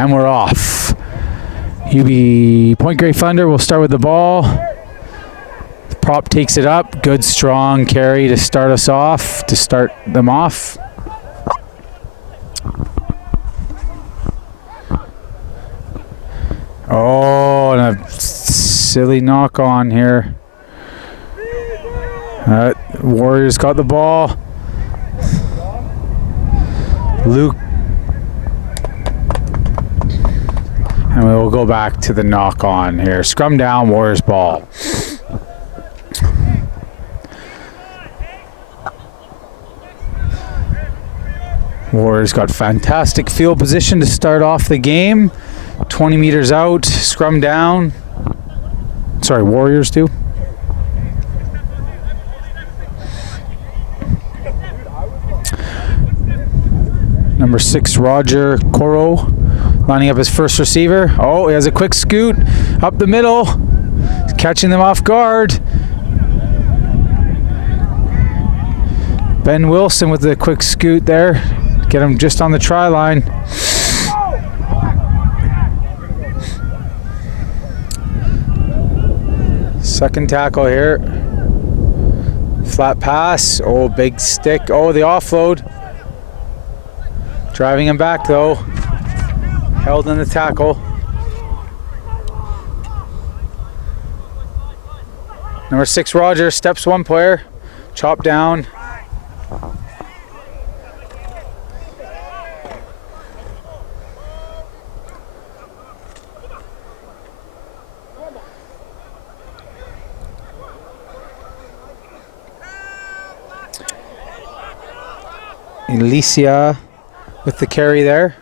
And we're off. UB Point Grey Thunder will start with the ball. The prop takes it up. Good strong carry to start us off, to start them off. Oh, and a silly knock on here. Warriors got the ball. Luke. And we will go back to the knock on here. Scrum down, Warriors ball. Warriors got fantastic field position to start off the game. 20 meters out, scrum down. Sorry, Warriors do. Number 6, Roger Coro, lining up his first receiver. Oh, he has a quick scoot up the middle. He's catching them off guard. Ben Wilson with the quick scoot there. Get him just on the try line. Second tackle here. Flat pass. Oh, big stick. Oh, the offload. Driving him back though. Held in the tackle. Number 6, Roger, steps one player. Chop down. Alicia with the carry there.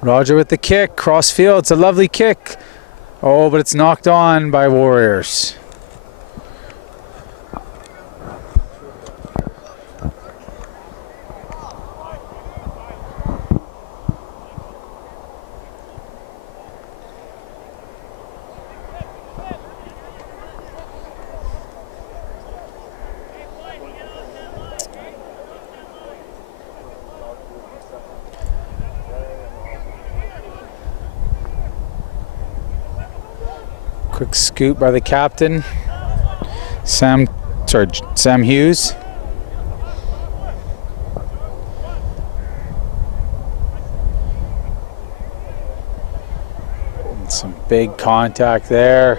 Roger with the kick, cross field. It's a lovely kick. Oh, but it's knocked on by Warriors. Quick scoop by the captain, Sam Hughes. And some big contact there.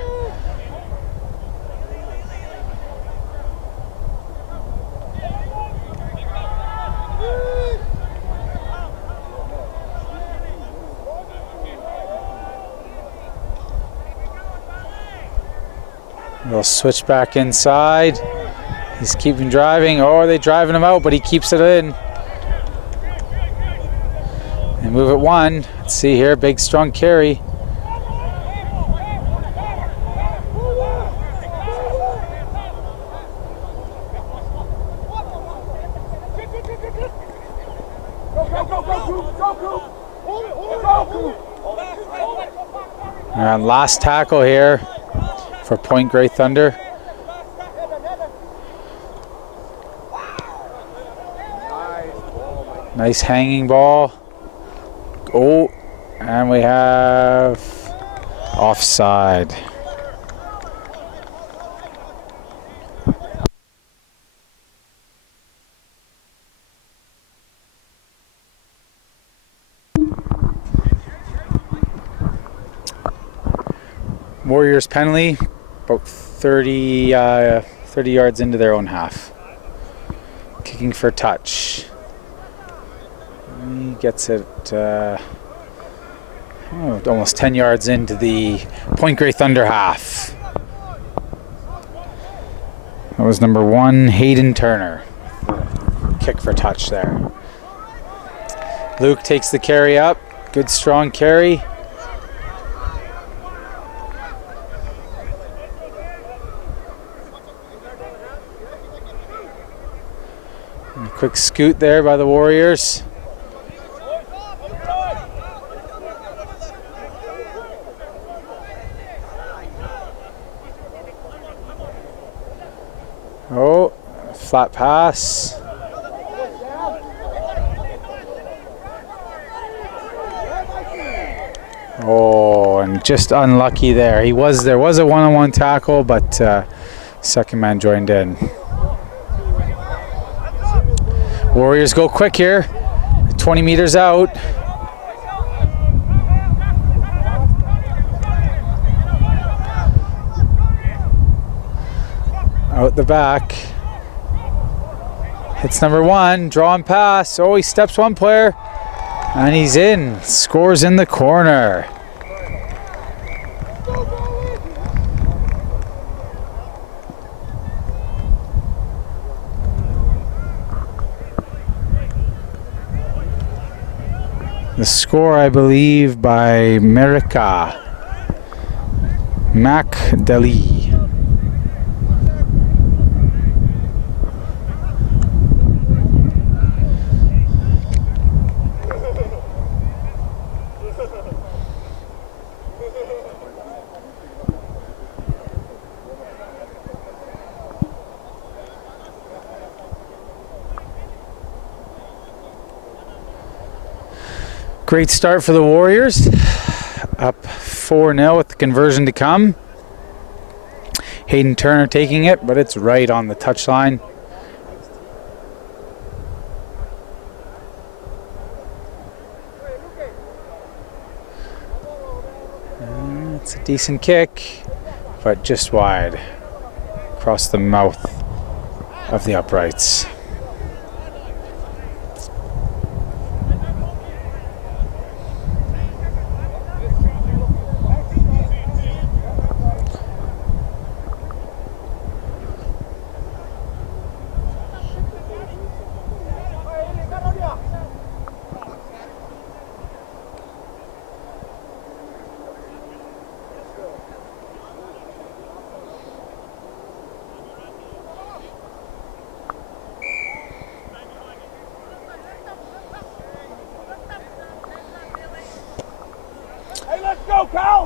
They'll switch back inside. He's keeping driving. Oh, are they driving him out? But he keeps it in. And move it one. Let's see here. Big, strong carry. And last tackle here for Point Grey Thunder. Nice hanging ball. Oh, and we have offside. Warriors penalty, about 30 yards into their own half. Kicking for touch. He gets it almost 10 yards into the Point Grey Thunder half. That was number 1, Hayden Turner. Kick for touch there. Luke takes the carry up. Good strong carry. Quick scoot there by the Warriors. Oh, flat pass. Oh, and just unlucky there. There was a one-on-one tackle, but second man joined in. Warriors go quick here. 20 meters out. Out the back. Hits number one. Draw and pass. Oh, he steps one player. And he's in. Scores in the corner. The score, I believe, by Merika Macdali. Great start for the Warriors. Up 4-0 with the conversion to come. Hayden Turner taking it, but it's right on the touchline. It's a decent kick, but just wide across the mouth of the uprights.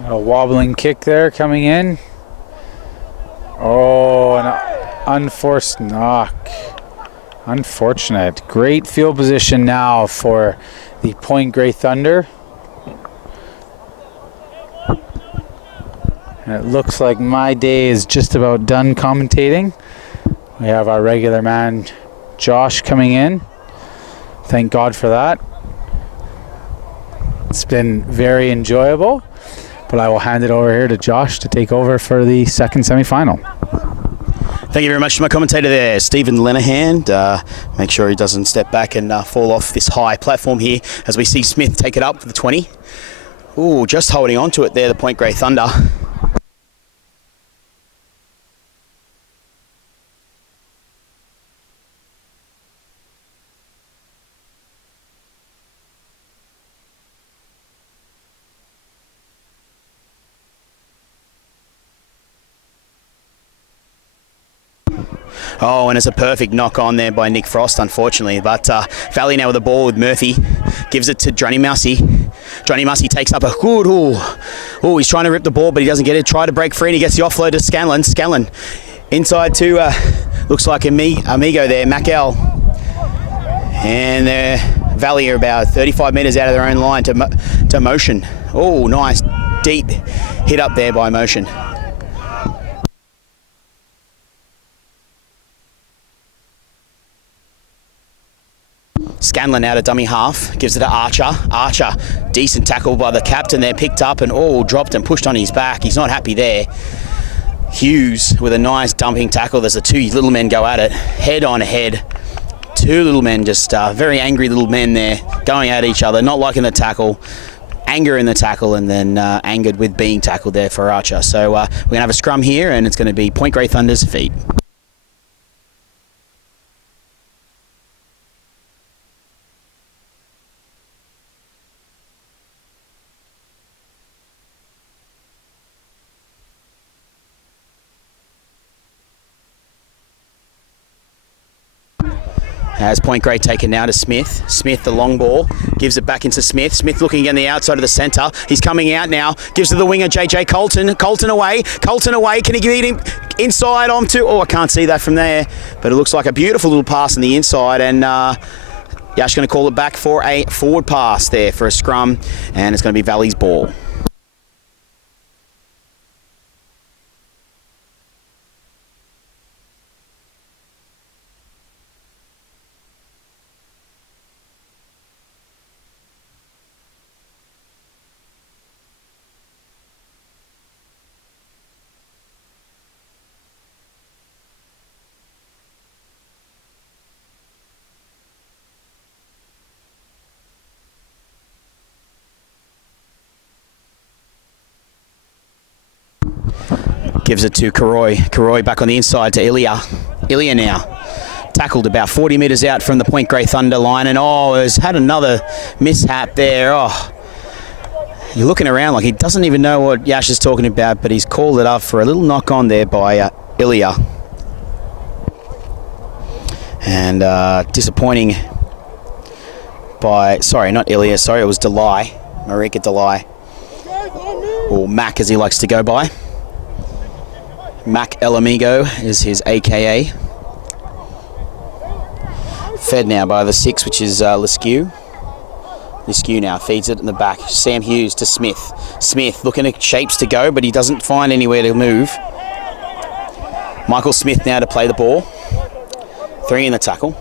A wobbling kick there coming in. Oh, an unforced knock. Unfortunate. Great field position now for the Point Grey Thunder. And it looks like my day is just about done commentating. We have our regular man, Josh, coming in. Thank God for that. It's been very enjoyable. But I will hand it over here to Josh to take over for the second semifinal. Thank you very much to my commentator there, Stephen Lenahan. Make sure he doesn't step back and fall off this high platform here as we see Smith take it up for the 20. Ooh, just holding on to it there, the Point Grey Thunder. Oh, and it's a perfect knock on there by Nick Frost, unfortunately. But Valley now with the ball with Murphy. Gives it to Johnny Massey. Johnny Massey takes up a good... Oh, he's trying to rip the ball, but he doesn't get it. Try to break free, and he gets the offload to Scanlon. Scanlon inside to... looks like Amigo there, Mackel. And Valley are about 35 metres out of their own line to Motion. Oh, nice. Deep hit up there by Motion. Scanlon out of dummy half, gives it to Archer. Archer, decent tackle by the captain there, picked up and dropped and pushed on his back. He's not happy there. Hughes with a nice dumping tackle. There's the two little men go at it, head on head. Two little men, just very angry little men there, going at each other, not liking the tackle. Anger in the tackle, and then angered with being tackled there for Archer. So we're going to have a scrum here, and it's going to be Point Grey Thunder's feet. As Point Grey taken now to Smith. Smith, the long ball, gives it back into Smith. Smith looking again the outside of the centre. He's coming out now. Gives to the winger, JJ Colton. Colton away. Colton away. Can he get him inside onto... Oh, I can't see that from there. But it looks like a beautiful little pass on the inside. And Yash going to call it back for a forward pass there for a scrum. And it's going to be Valley's ball. Gives it to Karoy. Karoy back on the inside to Ilya. Ilya now. Tackled about 40 metres out from the Point Grey Thunder line, and has had another mishap there. Oh, you're looking around like he doesn't even know what Yash is talking about, but he's called it up for a little knock on there by Ilya. And disappointing by, sorry, not Ilya, sorry, it was Delay. Marika Delay. Or Mac as he likes to go by. Mac El Amigo is his AKA. Fed now by the 6, which is Leskew. Leskew now feeds it in the back. Sam Hughes to Smith. Smith looking at shapes to go, but he doesn't find anywhere to move. Michael Smith now to play the ball. 3 in the tackle.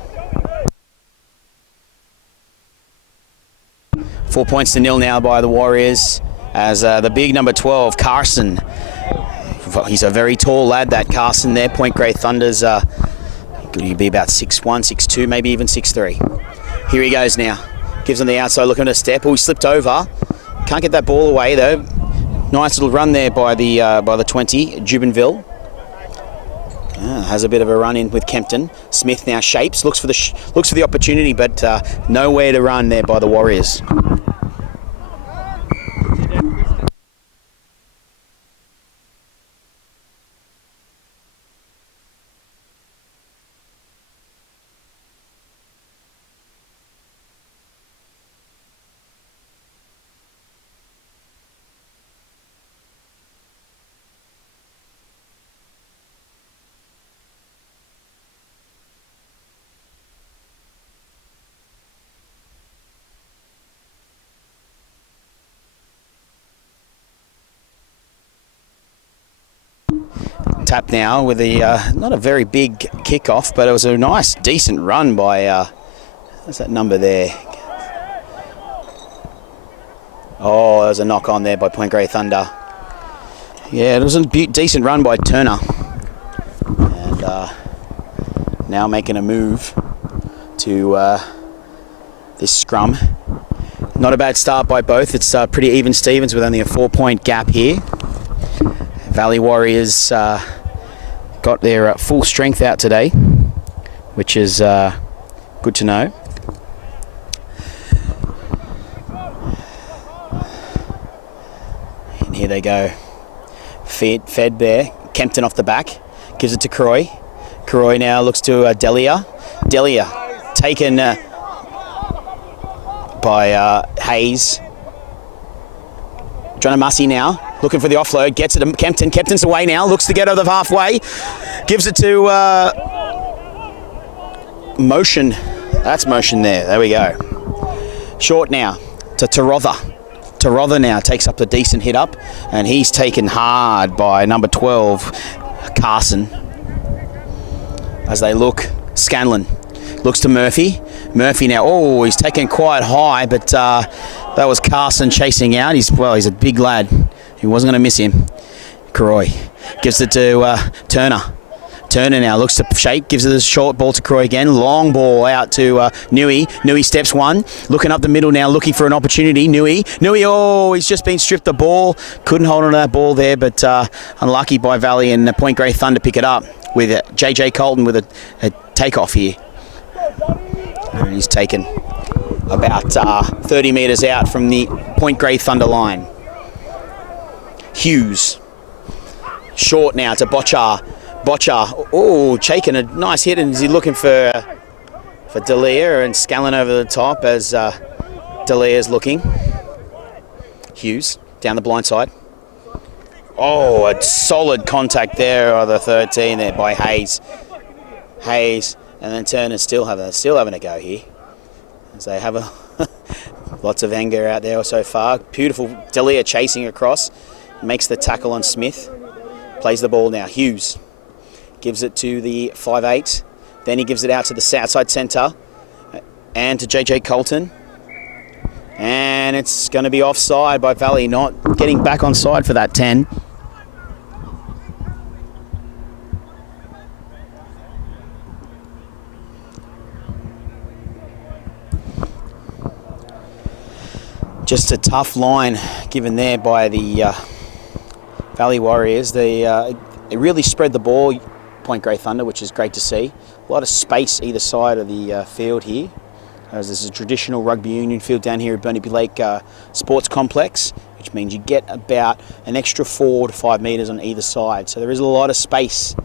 4 points to 0 now by the Warriors as the big number 12, Carson. He's a very tall lad, that Carson there. Point Grey Thunder's could he be about 6'1", 6'2", maybe even 6'3". Here he goes now. Gives him the outside, looking at a step. Oh, he slipped over. Can't get that ball away though. Nice little run there by the 20, Jubenville. Has a bit of a run in with Kempton. Smith now shapes, looks for the opportunity, but nowhere to run there by the Warriors. Tap now with the not a very big kickoff, but it was a nice, decent run by. What's that number there? Oh, there was a knock on there by Point Grey Thunder. Yeah, it was a decent run by Turner, and now making a move to this scrum. Not a bad start by both. It's pretty even Stevens with only a 4-point gap here. Valley Warriors got their full strength out today, which is good to know. And here they go. Fed there. Kempton off the back. Gives it to Croy. Croy now looks to Delia. Delia taken by Hayes. Dranamasi now. Looking for the offload, gets it to Kempton. Kempton's away now, looks to get over the halfway. Gives it to Motion. That's Motion there we go. Short now to Tarotha. Tarotha now takes up the decent hit up, and he's taken hard by number 12, Carson. As they look, Scanlon looks to Murphy. Murphy now, he's taken quite high, but that was Carson chasing out. He's a big lad. He wasn't going to miss him. Croy gives it to Turner. Turner now looks to shape, gives it a short ball to Croy again. Long ball out to Nui. Nui steps one, looking up the middle now, looking for an opportunity. Nui, he's just been stripped the ball. Couldn't hold on to that ball there, but unlucky by Valley, and Point Grey Thunder pick it up with JJ Colton with a takeoff here. And he's taken about 30 metres out from the Point Grey Thunder line. Hughes. Short now to Botchar. Botchar, taking a nice hit, and is he looking for Delia, and Scallon over the top as Delia's looking. Hughes down the blind side. A solid contact there on the 13 there by Hayes. And then Turner still having a go here, as they have lots of anger out there so far. Beautiful Delia chasing across, makes the tackle on Smith. Plays the ball now. Hughes gives it to the 5'8". Then he gives it out to the outside centre and to JJ Colton. And it's going to be offside by Valley, not getting back on side for that 10. Just a tough line given there by the Valley Warriors. The They really spread the ball, Point Grey Thunder, which is great to see. A lot of space either side of the field here. As this is a traditional rugby union field down here at Burnaby Lake Sports Complex, which means you get about an extra 4 to 5 metres on either side. So there is a lot of space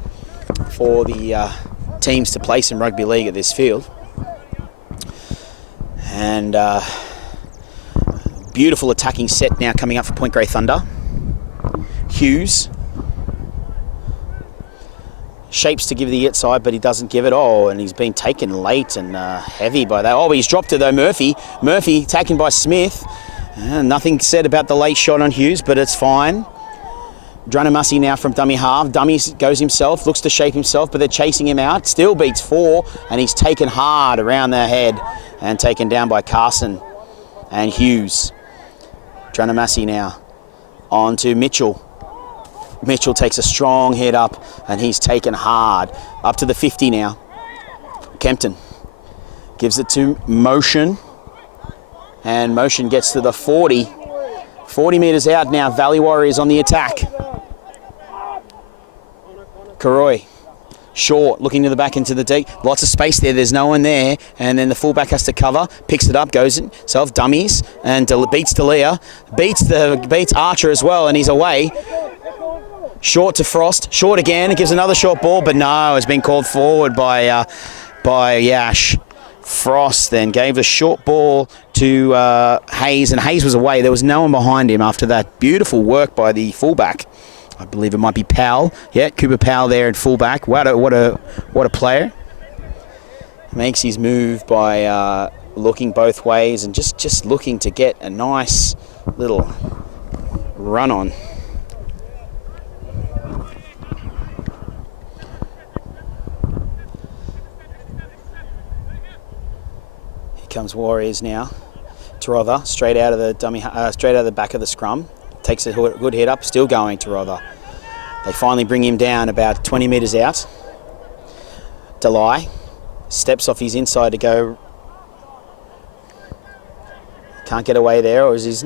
for the teams to play some rugby league at this field. And beautiful attacking set now coming up for Point Grey Thunder. Hughes shapes to give the outside, but he doesn't give it. Oh, and he's been taken late and heavy by that. Oh, he's dropped it though, Murphy. Murphy taken by Smith. Nothing said about the late shot on Hughes, but it's fine. Dranamasi now from dummy half. Dummy goes himself, looks to shape himself, but they're chasing him out. Still beats 4, and he's taken hard around their head and taken down by Carson and Hughes. Dranamasi now on to Mitchell. Mitchell takes a strong hit up and he's taken hard. Up to the 50 now. Kempton gives it to Motion. And Motion gets to the 40. 40 metres out now. Valley Warriors on the attack. Karoy. Short, looking to the back into the deep. Lots of space there. There's no one there. And then the fullback has to cover. Picks it up, goes himself, dummies, and beats D'Elia. Beats Archer as well, and he's away. Short to Frost. Short again. It gives another short ball, but no, it's been called forward by Yash. Frost then gave a short ball to Hayes, and Hayes was away. There was no one behind him after that. Beautiful work by the fullback. I believe it might be Powell. Yeah, Cooper Powell there at fullback. What a player. Makes his move by looking both ways and just looking to get a nice little run on. Here comes Warriors now. Tarotha straight out of the back of the scrum. Takes a good hit up, still going to Rother. They finally bring him down about 20 metres out. Delay steps off his inside to go. Can't get away there, or is his?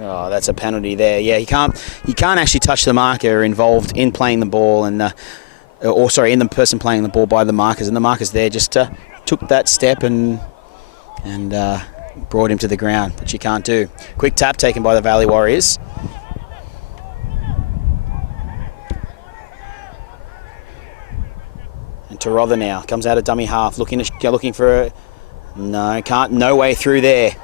Oh, that's a penalty there. Yeah, he can't actually touch the marker involved in playing the ball, and in the person playing the ball by the markers, and the markers there just took that step and brought him to the ground, which you can't do. Quick tap taken by the Valley Warriors. And Tarotha now comes out of dummy half, looking for no way through there.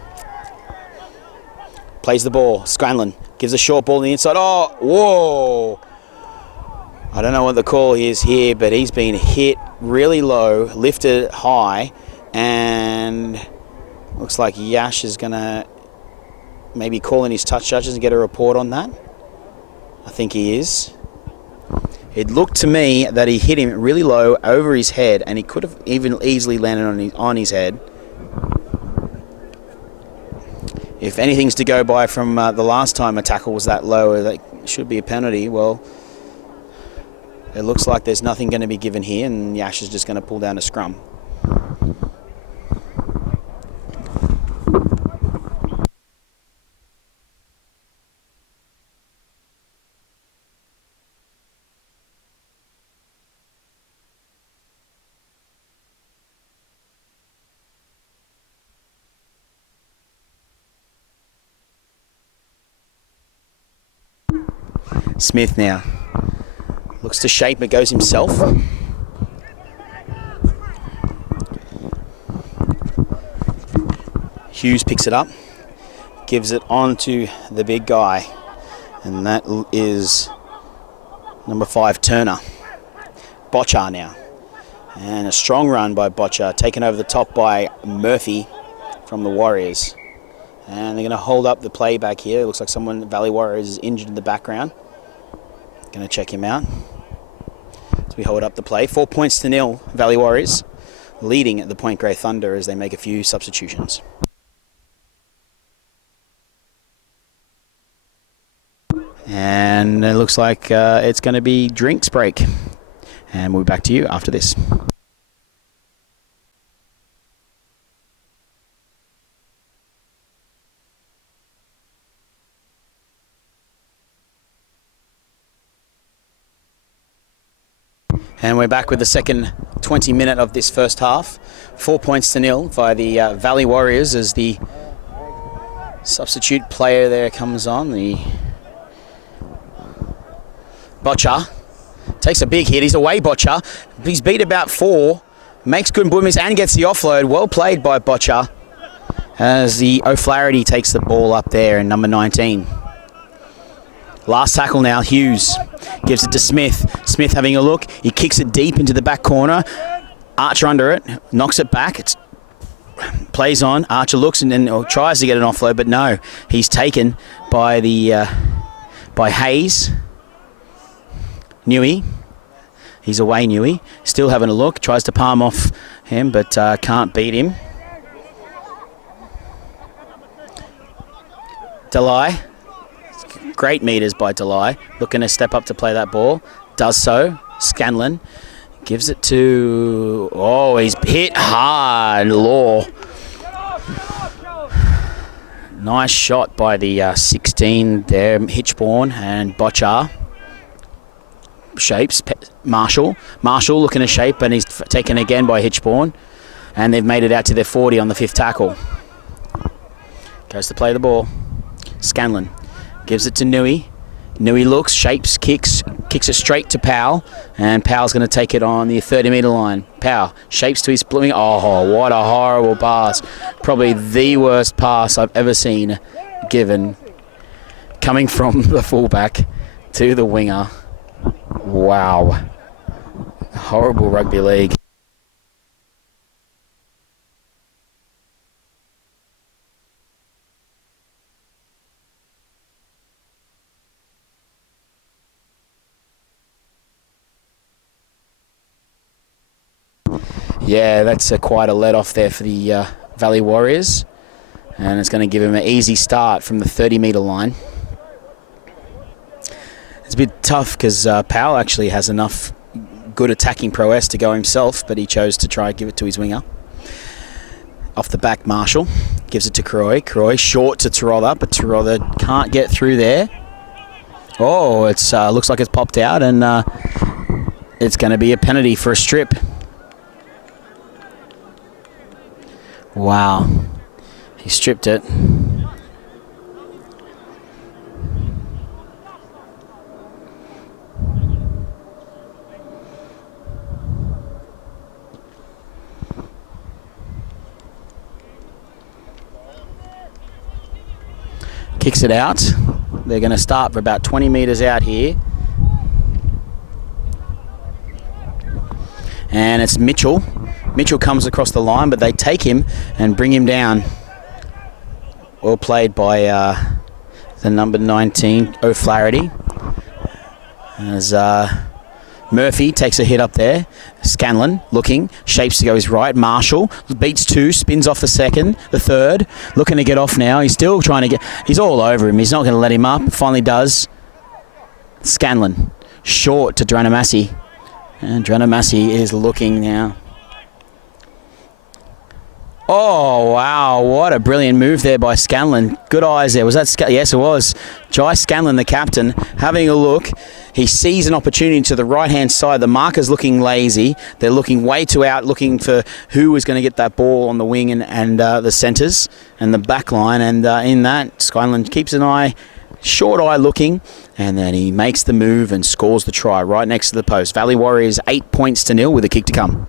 Plays the ball. Scanlon gives a short ball on the inside. Oh, whoa! I don't know what the call is here, but he's been hit really low, lifted high, and looks like Yash is going to maybe call in his touch judges and get a report on that. I think he is. It looked to me that he hit him really low over his head, and he could have even easily landed on his head. If anything's to go by from the last time a tackle was that low, that should be a penalty. Well, it looks like there's nothing going to be given here, and Yash is just going to pull down a scrum. Smith now looks to shape, but goes himself. Hughes picks it up, gives it on to the big guy, and that is number 5, Turner. Botchar now, and a strong run by Botchar, taken over the top by Murphy from the Warriors. And they're going to hold up the play back here. It looks like someone, Valley Warriors, is injured in the background. Going to check him out. So we hold up the play. 4 points to 0, Valley Warriors, leading the Point Grey Thunder as they make a few substitutions. And it looks like it's going to be drinks break. And we'll be back to you after this. And we're back with the second 20 minute of this first half. 4 points to nil by the Valley Warriors as the substitute player there comes on. The Botcher takes a big hit. He's away, Botcher. He's beat about 4. Makes good movements and gets the offload. Well played by Botcher as the O'Flaherty takes the ball up there in number 19. Last tackle now, Hughes gives it to Smith. Smith having a look. He kicks it deep into the back corner. Archer under it, knocks it back. It plays on. Archer looks and then tries to get an offload, but no. He's taken by by Hayes. Newey. He's away, Newey. Still having a look. Tries to palm off him, but can't beat him. Delay. Great meters by Delay. Looking to step up to play that ball. Does so. Scanlon gives it to... Oh, he's hit hard. Law. Nice shot by the 16 there. Hitchborn and Botchar. Shapes. Marshall. Marshall looking to shape, and he's taken again by Hitchborn. And they've made it out to their 40 on the 5th tackle. Goes to play the ball. Scanlon. Gives it to Newey. Newey looks, shapes, kicks it straight to Powell, and Powell's going to take it on the 30-metre line. Powell shapes to his blooming. Oh, what a horrible pass. Probably the worst pass I've ever seen given, coming from the fullback to the winger. Wow. Horrible rugby league. Yeah, that's quite a let-off there for the Valley Warriors. And it's going to give him an easy start from the 30-metre line. It's a bit tough because Powell actually has enough good attacking prowess to go himself, but he chose to try and give it to his winger. Off the back, Marshall gives it to Croy. Croy short to Terother, but Terother can't get through there. Oh, it looks like it's popped out, and it's going to be a penalty for a strip. Wow, he stripped it. Kicks it out. They're going to start for about 20 metres out here. And it's Mitchell. Mitchell comes across the line, but they take him and bring him down. Well played by the number 19, O'Flaherty. As Murphy takes a hit up there. Scanlon looking, shapes to go his right. Marshall beats 2, spins off the 2nd, the 3rd. Looking to get off now. He's still trying to get... He's all over him. He's not going to let him up. Finally does. Scanlon. Short to Dranamassi. And Dranamassi is looking now. Oh, wow. What a brilliant move there by Scanlon. Good eyes there. Was that Yes, it was. Jai Scanlon, the captain, having a look. He sees an opportunity to the right-hand side. The marker's looking lazy. They're looking way too out, looking for who is going to get that ball on the wing and the centres and the back line. And in that, Scanlon keeps an eye, short eye looking, and then he makes the move and scores the try right next to the post. Valley Warriors 8 points to nil with a kick to come.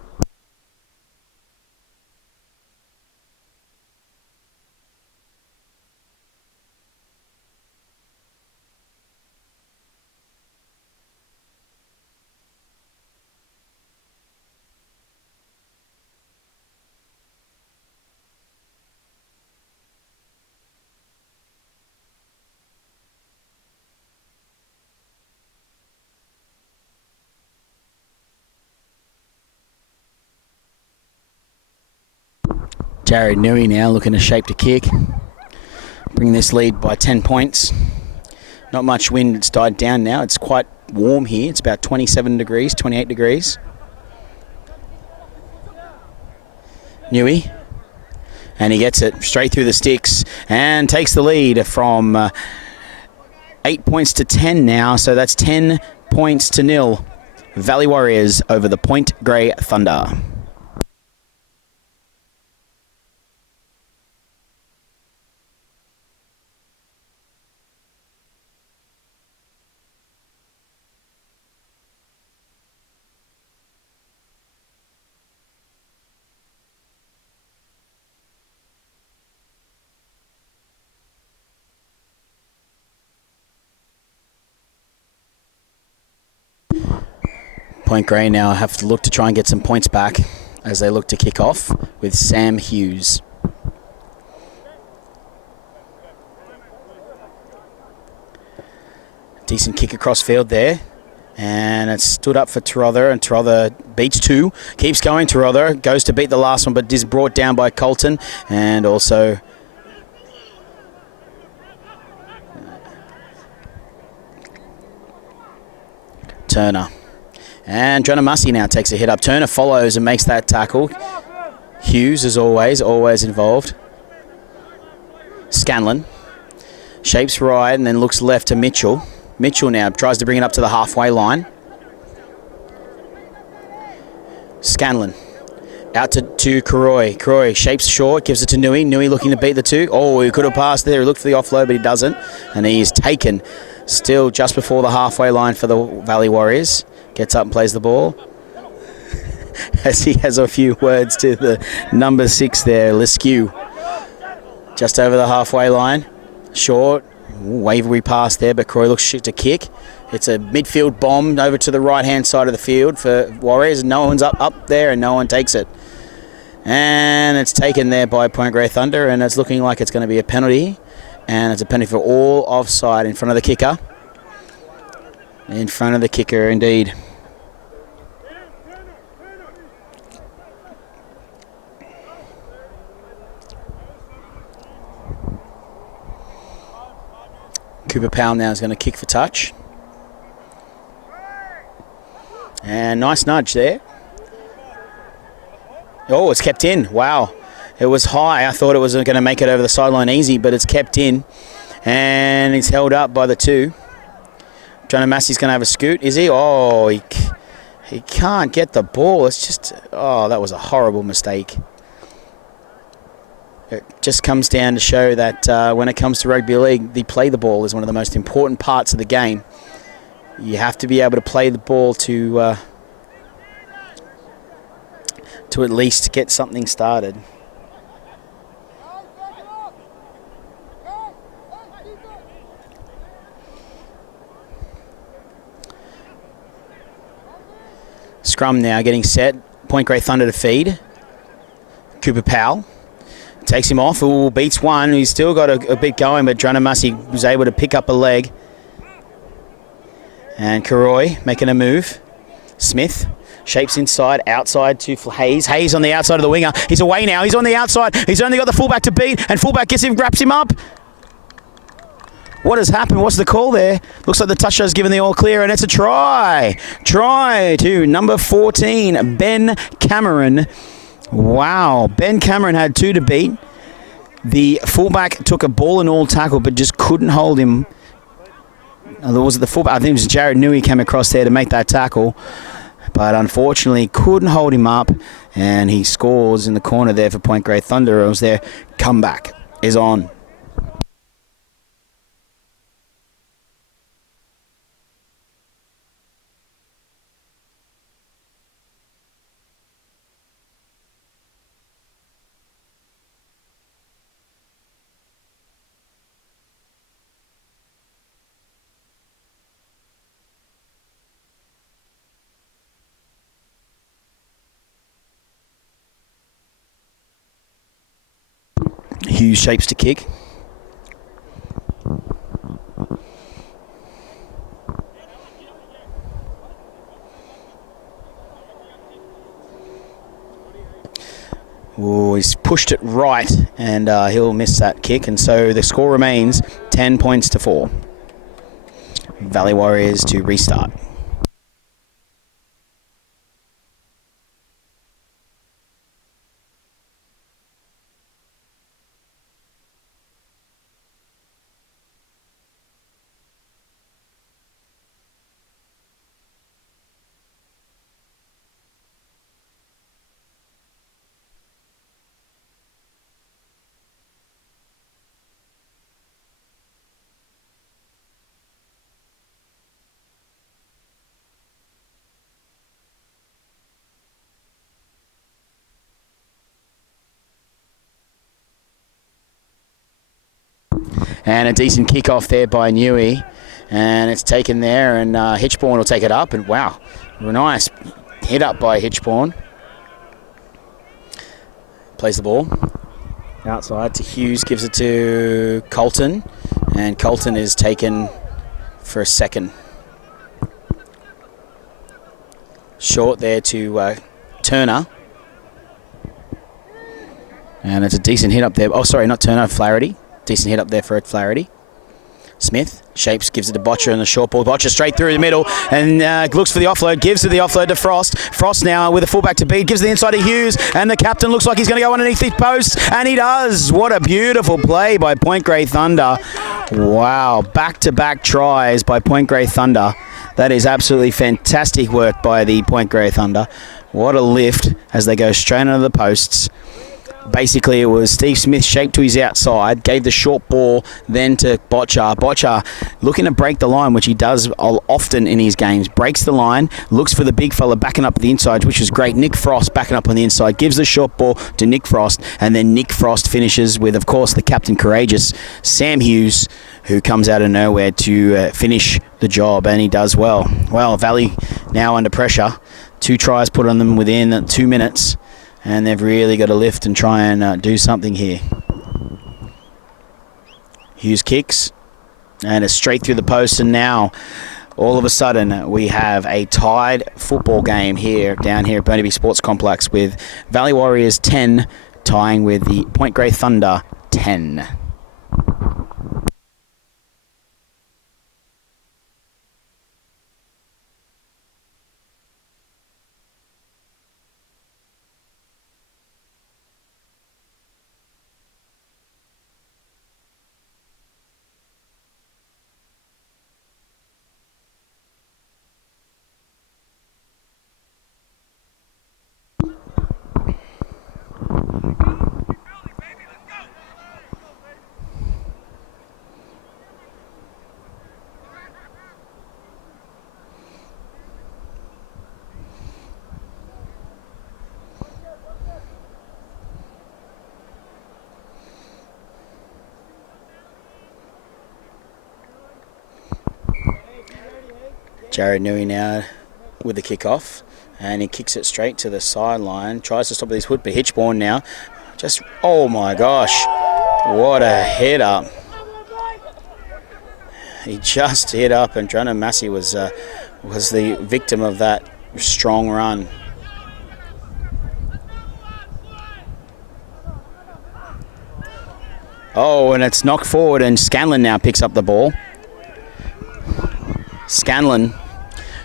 Jared Newey now looking to shape to kick. Bring this lead by 10 points. Not much wind, it's died down now. It's quite warm here. It's about 27 degrees, 28 degrees. Newey. And he gets it straight through the sticks and takes the lead from 8 points to 10 now. So that's 10 points to nil. Valley Warriors over the Point Grey Thunder. Point Grey now have to look to try and get some points back as they look to kick off with Sam Hughes. Decent kick across field there. And it stood up for Terother, and Terother beats two. Keeps going, Terother goes to beat the last one, but is brought down by Colton. And also Turner. And Dranamasi now takes a hit up. Turner follows and makes that tackle. Hughes, as always involved. Scanlon shapes right and then looks left to Mitchell. Mitchell now tries to bring it up to the halfway line. Scanlon out to Karoy. Karoy shapes short, gives it to Nui. Nui looking to beat the two. Oh, he could have passed there. He looked for the offload, but he doesn't. And he is taken still just before the halfway line for the Valley Warriors. Gets up and plays the ball. As he has a few words to the number 6 there, Leskew. Just over the halfway line. Short. Wavery pass there, but Croy looks to kick. It's a midfield bomb over to the right-hand side of the field for Warriors. No one's up there, and no one takes it. And it's taken there by Point Grey Thunder, and it's looking like it's going to be a penalty. And it's a penalty for all offside in front of the kicker. In front of the kicker, indeed. Cooper Powell now is going to kick for touch. And nice nudge there. Oh, it's kept in. Wow. It was high. I thought it was going to make it over the sideline easy, but it's kept in. And he's held up by the two. Dranamasi's going to have a scoot, is he? Oh, he can't get the ball. It's just, oh, that was a horrible mistake. It just comes down to show that when it comes to rugby league, the play the ball is one of the most important parts of the game. You have to be able to play the ball to at least get something started. Scrum now getting set. Point Grey Thunder to feed. Cooper Powell takes him off. Ooh, beats one. He's still got a bit going, but Dranamasi was able to pick up a leg. And Karoy making a move. Smith shapes inside, outside to Hayes. Hayes on the outside of the winger. He's away now. He's on the outside. He's only got the fullback to beat, and fullback wraps him up. What has happened? What's the call there? Looks like the touchdown's given the all clear, and it's a try. Try to number 14, Ben Cameron. Wow. Ben Cameron had two to beat. The fullback took a ball and all tackle, but just couldn't hold him. Was it the fullback? I think it was Jared Nui came across there to make that tackle, but unfortunately couldn't hold him up, and he scores in the corner there for Point Grey Thunder. It was their comeback is on. Hughes shapes to kick. Oh, he's pushed it right, and he'll miss that kick, and so the score remains 10 points to 4. Valley Warriors to restart. And a decent kickoff there by Newey. And it's taken there, and Hitchborn will take it up. And wow, nice hit up by Hitchborn. Plays the ball outside to Hughes, gives it to Colton. And Colton is taken for a second. Short there to Turner. And it's a decent hit up there. Oh, sorry, not Turner, Flaherty. Decent hit up there for Flaherty. Smith shapes, gives it to Botcher in the short ball. Botcher straight through the middle and looks for the offload, gives the offload to Frost. Frost now with a fullback to beat, gives the inside to Hughes, and the captain looks like he's going to go underneath the post, and he does. What a beautiful play by Point Grey Thunder. Wow, back-to-back tries by Point Grey Thunder. That is absolutely fantastic work by the Point Grey Thunder. What a lift as they go straight under the posts. Basically, it was Steve Smith shaped to his outside, gave the short ball then to Botcher. Botcher looking to break the line, which he does often in his games. Breaks the line, looks for the big fella backing up the inside, which is great. Nick Frost backing up on the inside, gives the short ball to Nick Frost, and then Nick Frost finishes with, of course, the captain courageous Sam Hughes, who comes out of nowhere to finish the job, and he does well. Well, Valley now under pressure. 2 tries put on them within 2 minutes. And they've really got to lift and try and do something here. Hughes kicks. And it's straight through the post. And now, all of a sudden, we have a tied football game here, down here at Burnaby Sports Complex, with Valley Warriors 10 tying with the Point Grey Thunder 10. Jared Newey now with the kickoff, and he kicks it straight to the sideline, tries to stop with his foot, but Hitchborn now just, oh my gosh, what a hit up. He just hit up, and Drona Massey was the victim of that strong run. Oh, and it's knocked forward, and Scanlon now picks up the ball. Scanlon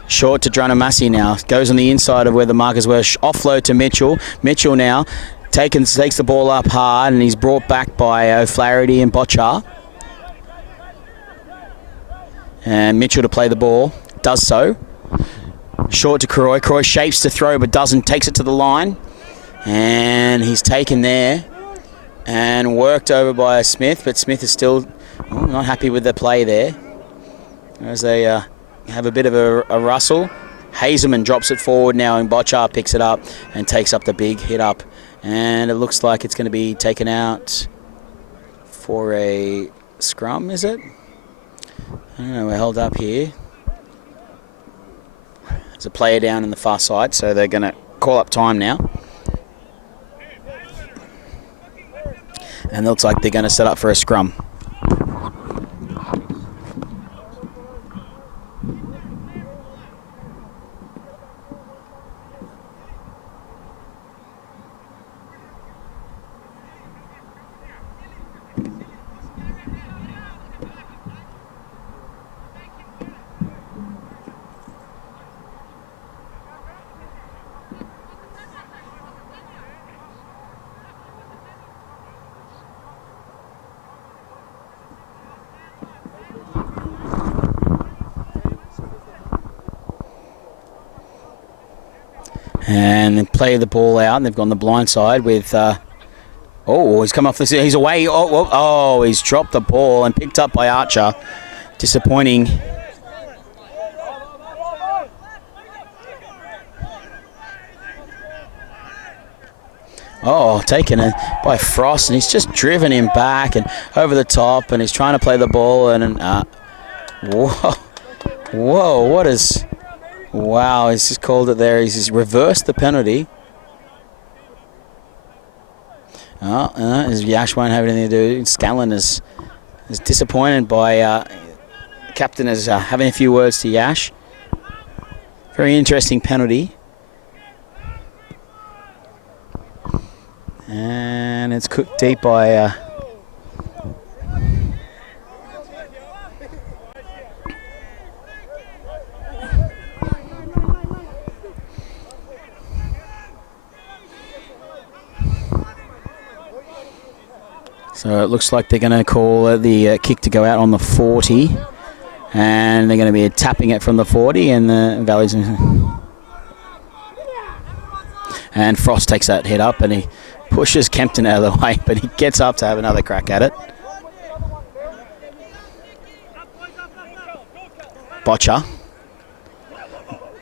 short to Drona Massey now. Goes on the inside of where the markers were. Offload to Mitchell. Mitchell now takes the ball up hard, and he's brought back by O'Flaherty and Botcher. And Mitchell to play the ball. Does so. Short to Croy. Croy shapes to throw but doesn't. Takes it to the line. And he's taken there. And worked over by Smith. But Smith is still not happy with the play there. As they have a bit of a rustle. Hazelman drops it forward now, and Botcher picks it up and takes up the big hit up. And it looks like it's going to be taken out for a scrum, is it? I don't know, we're held up here. There's a player down in the far side, so they're going to call up time now. And it looks like they're going to set up for a scrum. And they play the ball out, and they've gone the blind side with... he's come off this... He's away. He's dropped the ball and picked up by Archer. Disappointing. Oh, taken it by Frost, and he's just driven him back and over the top, and he's trying to play the ball, and whoa, what is... Wow, he's just called it there. He's just reversed the penalty. Yash won't have anything to do. Scanlon is disappointed by captain is having a few words to Yash. Very interesting penalty. And it's cooked deep by... So it looks like they're going to call the kick to go out on the 40. And they're going to be tapping it from the 40, and the Valley's... And Frost takes that hit up, and he pushes Kempton out of the way, but he gets up to have another crack at it. Botcher.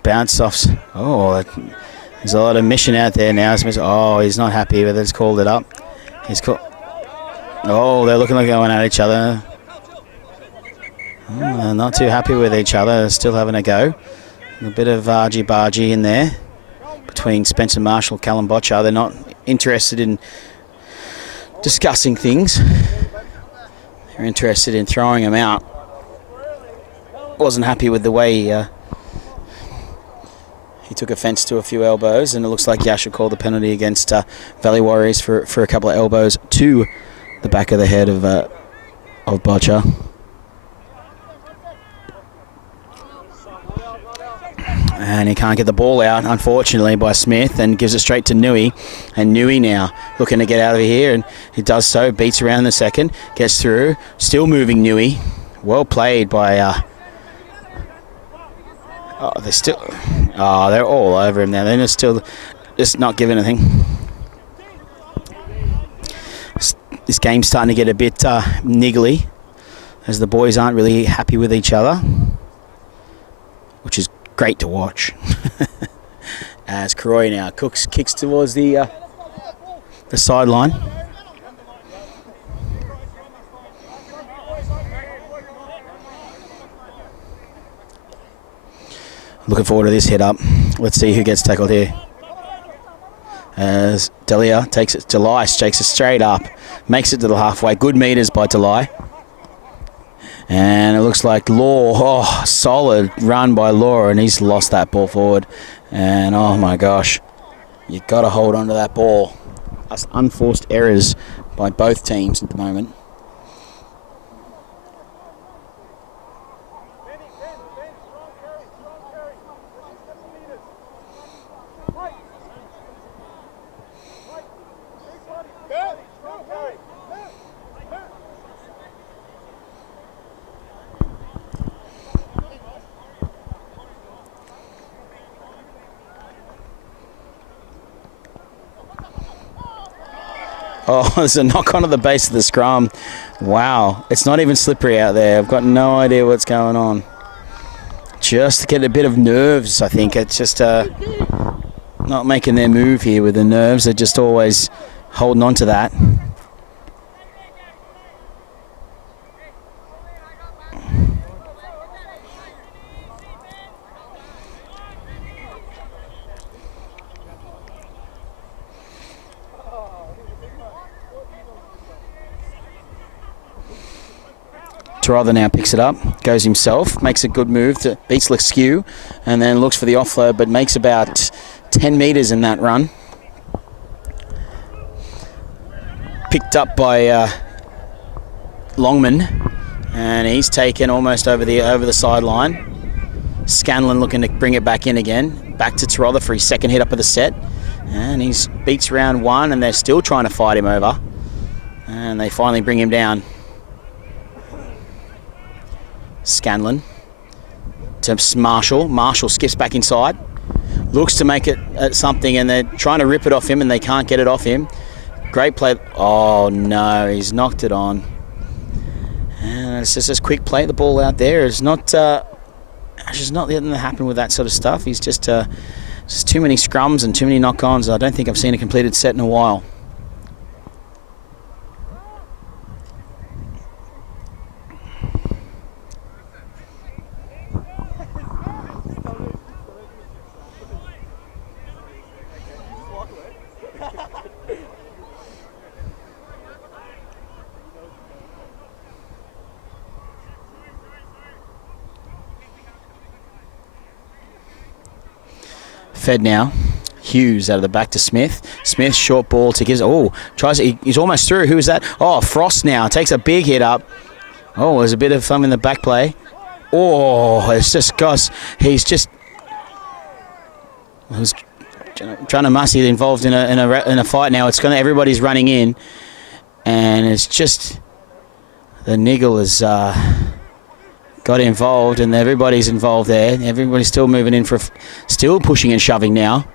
Bounce off. Oh, there's a lot of mission out there now. Oh, he's not happy with it. He's called it up. He's called... Oh, they're looking like going at each other. Oh, not too happy with each other. Still having a go. A bit of argy-bargy in there between Spencer Marshall and Callum Botcher. They're not interested in discussing things. They're interested in throwing him out. Wasn't happy with the way he took offence to a few elbows, and it looks like Yash will call the penalty against Valley Warriors for a couple of elbows to the back of the head of Botcher. And he can't get the ball out, unfortunately, by Smith, and gives it straight to Nui. And Nui now looking to get out of here, and he does so, beats around in the second, gets through, still moving Nui. Well played by... they're all over him now. They're just not giving anything. This game's starting to get a bit niggly, as the boys aren't really happy with each other, which is great to watch. As Croy now kicks towards the sideline. Looking forward to this hit up. Let's see who gets tackled here. As Delia takes it, Delay takes it straight up, makes it to the halfway. Good meters by Delay. And it looks like Law, solid run by Law, and he's lost that ball forward. And oh my gosh, you got to hold on to that ball. That's unforced errors by both teams at the moment. Oh, there's a knock on at the base of the scrum. Wow, it's not even slippery out there. I've got no idea what's going on. Just to get a bit of nerves, I think. It's just not making their move here with the nerves. They're just always holding on to that. Tarother now picks it up, goes himself, makes a good move to beats Leskew, and then looks for the offload, but makes about 10 metres in that run. Picked up by Longman, and he's taken almost over the sideline. Scanlon looking to bring it back in again. Back to Tarother for his second hit up of the set, and he beats round one, and they're still trying to fight him over, and they finally bring him down. Scanlon to Marshall. Marshall skips back inside, looks to make it something, and they're trying to rip it off him, and they can't get it off him. Great play. Oh no, he's knocked it on. And it's just this quick play. The ball out there is not. It's just not letting it happen with that sort of stuff. He's just too many scrums and too many knock-ons. I don't think I've seen a completed set in a while. fed now. Hughes out of the back to Smith. Smith, short ball to gives. Oh, he's almost through. Who is that? Oh, Frost now takes a big hit up. Oh, there's a bit of thumb in the back play. Oh, it's just Goss. He's just. Janamasi involved in a fight now. It's gonna. Everybody's running in, and it's just the niggle has got involved, and everybody's involved there. Everybody's still moving in still pushing and shoving now.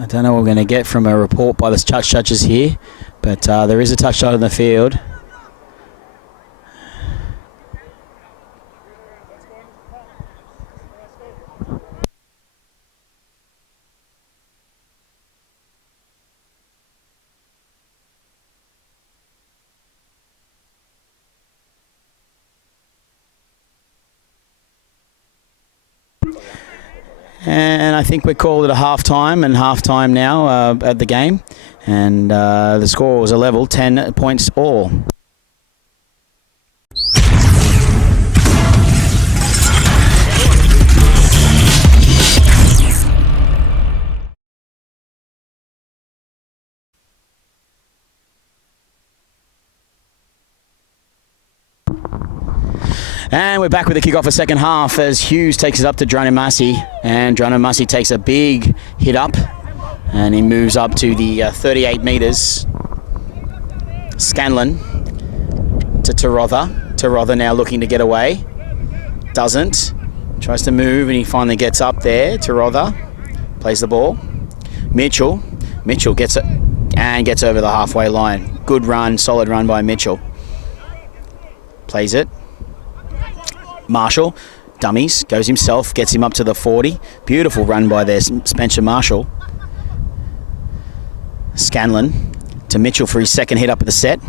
I don't know what we're going to get from a report by the touch judges here, but there is a touch shot in the field. And I think we called it a half-time now at the game. And the score was a level, 10 points all. And we're back with the kick-off of second half as Hughes takes it up to Janamasi, and Janamasi takes a big hit up, and he moves up to the 38 metres. Scanlon to Tarotha. Tarotha now looking to get away. Doesn't. Tries to move, and he finally gets up there. Tarotha plays the ball. Mitchell gets it and gets over the halfway line. Good run, solid run by Mitchell. Plays it. Marshall, dummies, goes himself, gets him up to the 40. Beautiful run by there, Spencer Marshall. Scanlon to Mitchell for his second hit up of the set.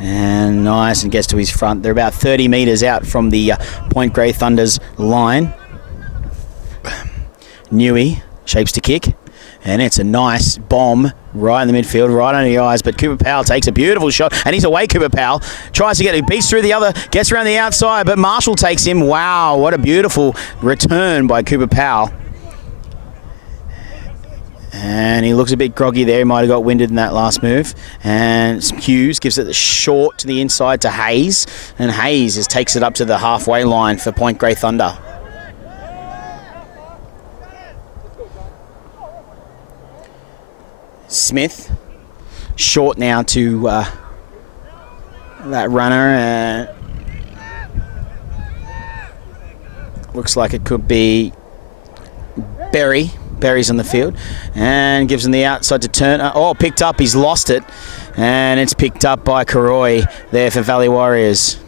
And nice, and gets to his front. They're about 30 metres out from the Point Grey Thunder's line. Newey shapes to kick. And it's a nice bomb right in the midfield, right under the eyes. But Cooper Powell takes a beautiful shot, and he's away. Cooper Powell tries to get it, beats through the other, gets around the outside, but Marshall takes him. Wow, what a beautiful return by Cooper Powell. And he looks a bit groggy there. He might have got winded in that last move. And Hughes gives it the short to the inside to Hayes, and Hayes takes it up to the halfway line for Point Grey Thunder. Smith, short now to that runner. Looks like it could be Berry. Berry's on the field and gives him the outside to turn. Picked up. He's lost it, and it's picked up by Karoy there for Valley Warriors.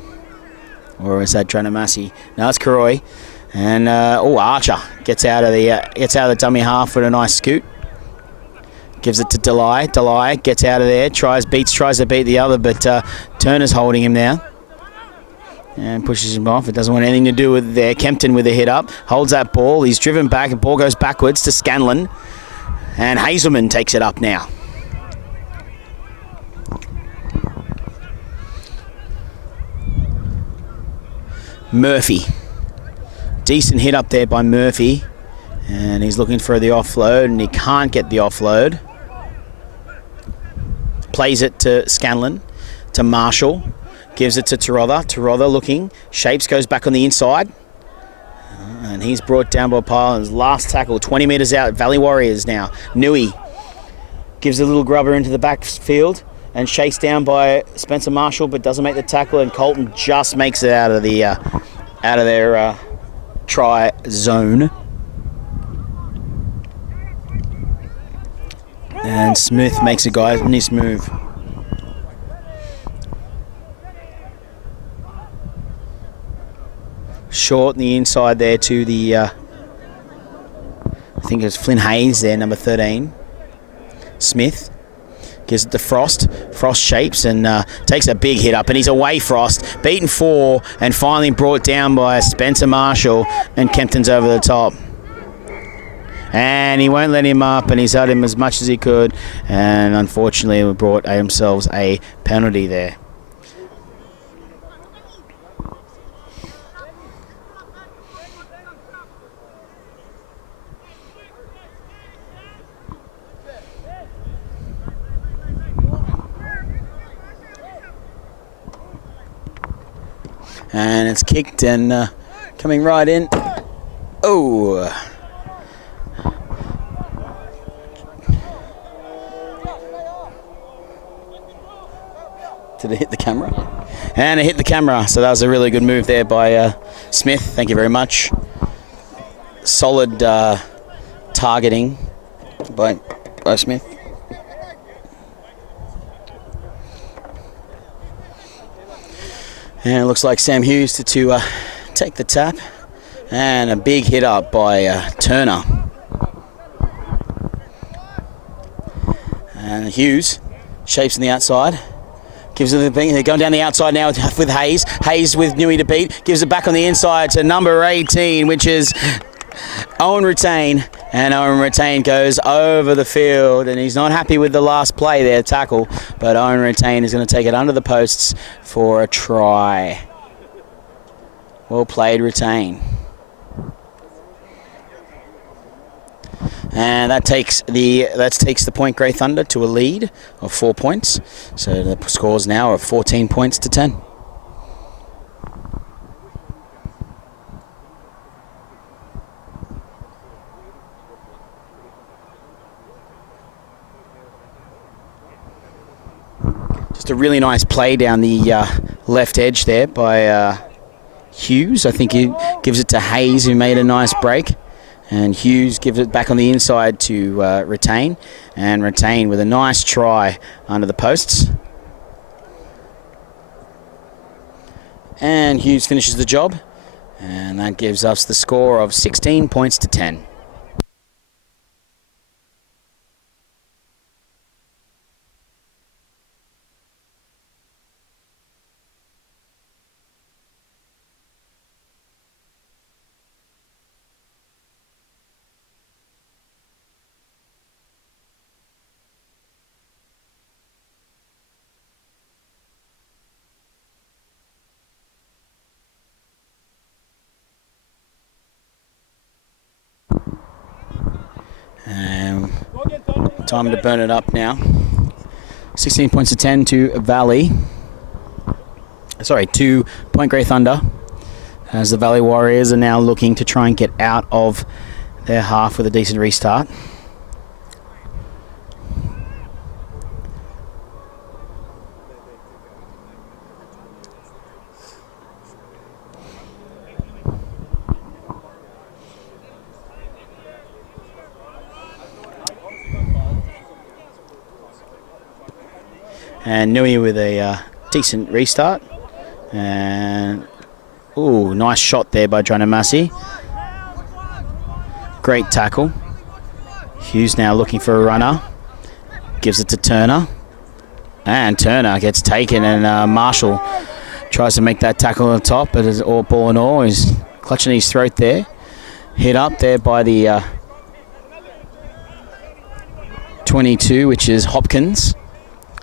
Or is that Janamasi? No, it's Karoy. And Archer gets out of the dummy half with a nice scoot. Gives it to Delay. Delay gets out of there, tries to beat the other, but Turner's holding him now. And pushes him off. It doesn't want anything to do with there. Kempton with a hit up. Holds that ball. He's driven back. The ball goes backwards to Scanlon. And Hazelman takes it up now. Murphy. Decent hit up there by Murphy. And he's looking for the offload, and he can't get the offload. Plays it to Scanlon, to Marshall. Gives it to Tarotha. Tarotha looking. Shapes goes back on the inside. And he's brought down by Pyle. And his last tackle, 20 metres out. Valley Warriors now. Newey gives a little grubber into the backfield and chased down by Spencer Marshall, but doesn't make the tackle. And Colton just makes it out of their try zone. And Smith makes a nice move. Short on the inside there to the, I think it's Flynn Hayes there, number 13. Smith gives it to Frost. Frost shapes and takes a big hit up, and he's away, Frost. Beaten 4 and finally brought down by Spencer Marshall, and Kempton's over the top. And he won't let him up, and he's held him as much as he could. And unfortunately, we brought themselves a penalty there. And it's kicked and coming right in. Oh. Did it hit the camera? And it hit the camera. So that was a really good move there by Smith. Thank you very much. Solid targeting by Smith. And it looks like Sam Hughes to take the tap. And a big hit up by Turner. And Hughes shapes on the outside. Gives it the thing. They're going down the outside now with Hayes. Hayes with Newey to beat. Gives it back on the inside to number 18, which is Owen Retain. And Owen Retain goes over the field, and he's not happy with the last play there, tackle. But Owen Retain is going to take it under the posts for a try. Well played, Retain. And that takes the Point Grey Thunder to a lead of 4 points. So the scores now are 14 points to 10. Just a really nice play down the left edge there by Hughes. I think he gives it to Hayes, who made a nice break. And Hughes gives it back on the inside to Retain. And Retain with a nice try under the posts. And Hughes finishes the job. And that gives us the score of 16 points to 10. Time to burn it up now. 16 points to 10 to Valley. Sorry, to Point Grey Thunder. As the Valley Warriors are now looking to try and get out of their half with a decent restart. And Nui with a decent restart. And, ooh, nice shot there by Dranamasi. Great tackle. Hughes now looking for a runner. Gives it to Turner. And Turner gets taken, and Marshall tries to make that tackle on the top, but it's all ball and all. He's clutching his throat there. Hit up there by the 22, which is Hopkins.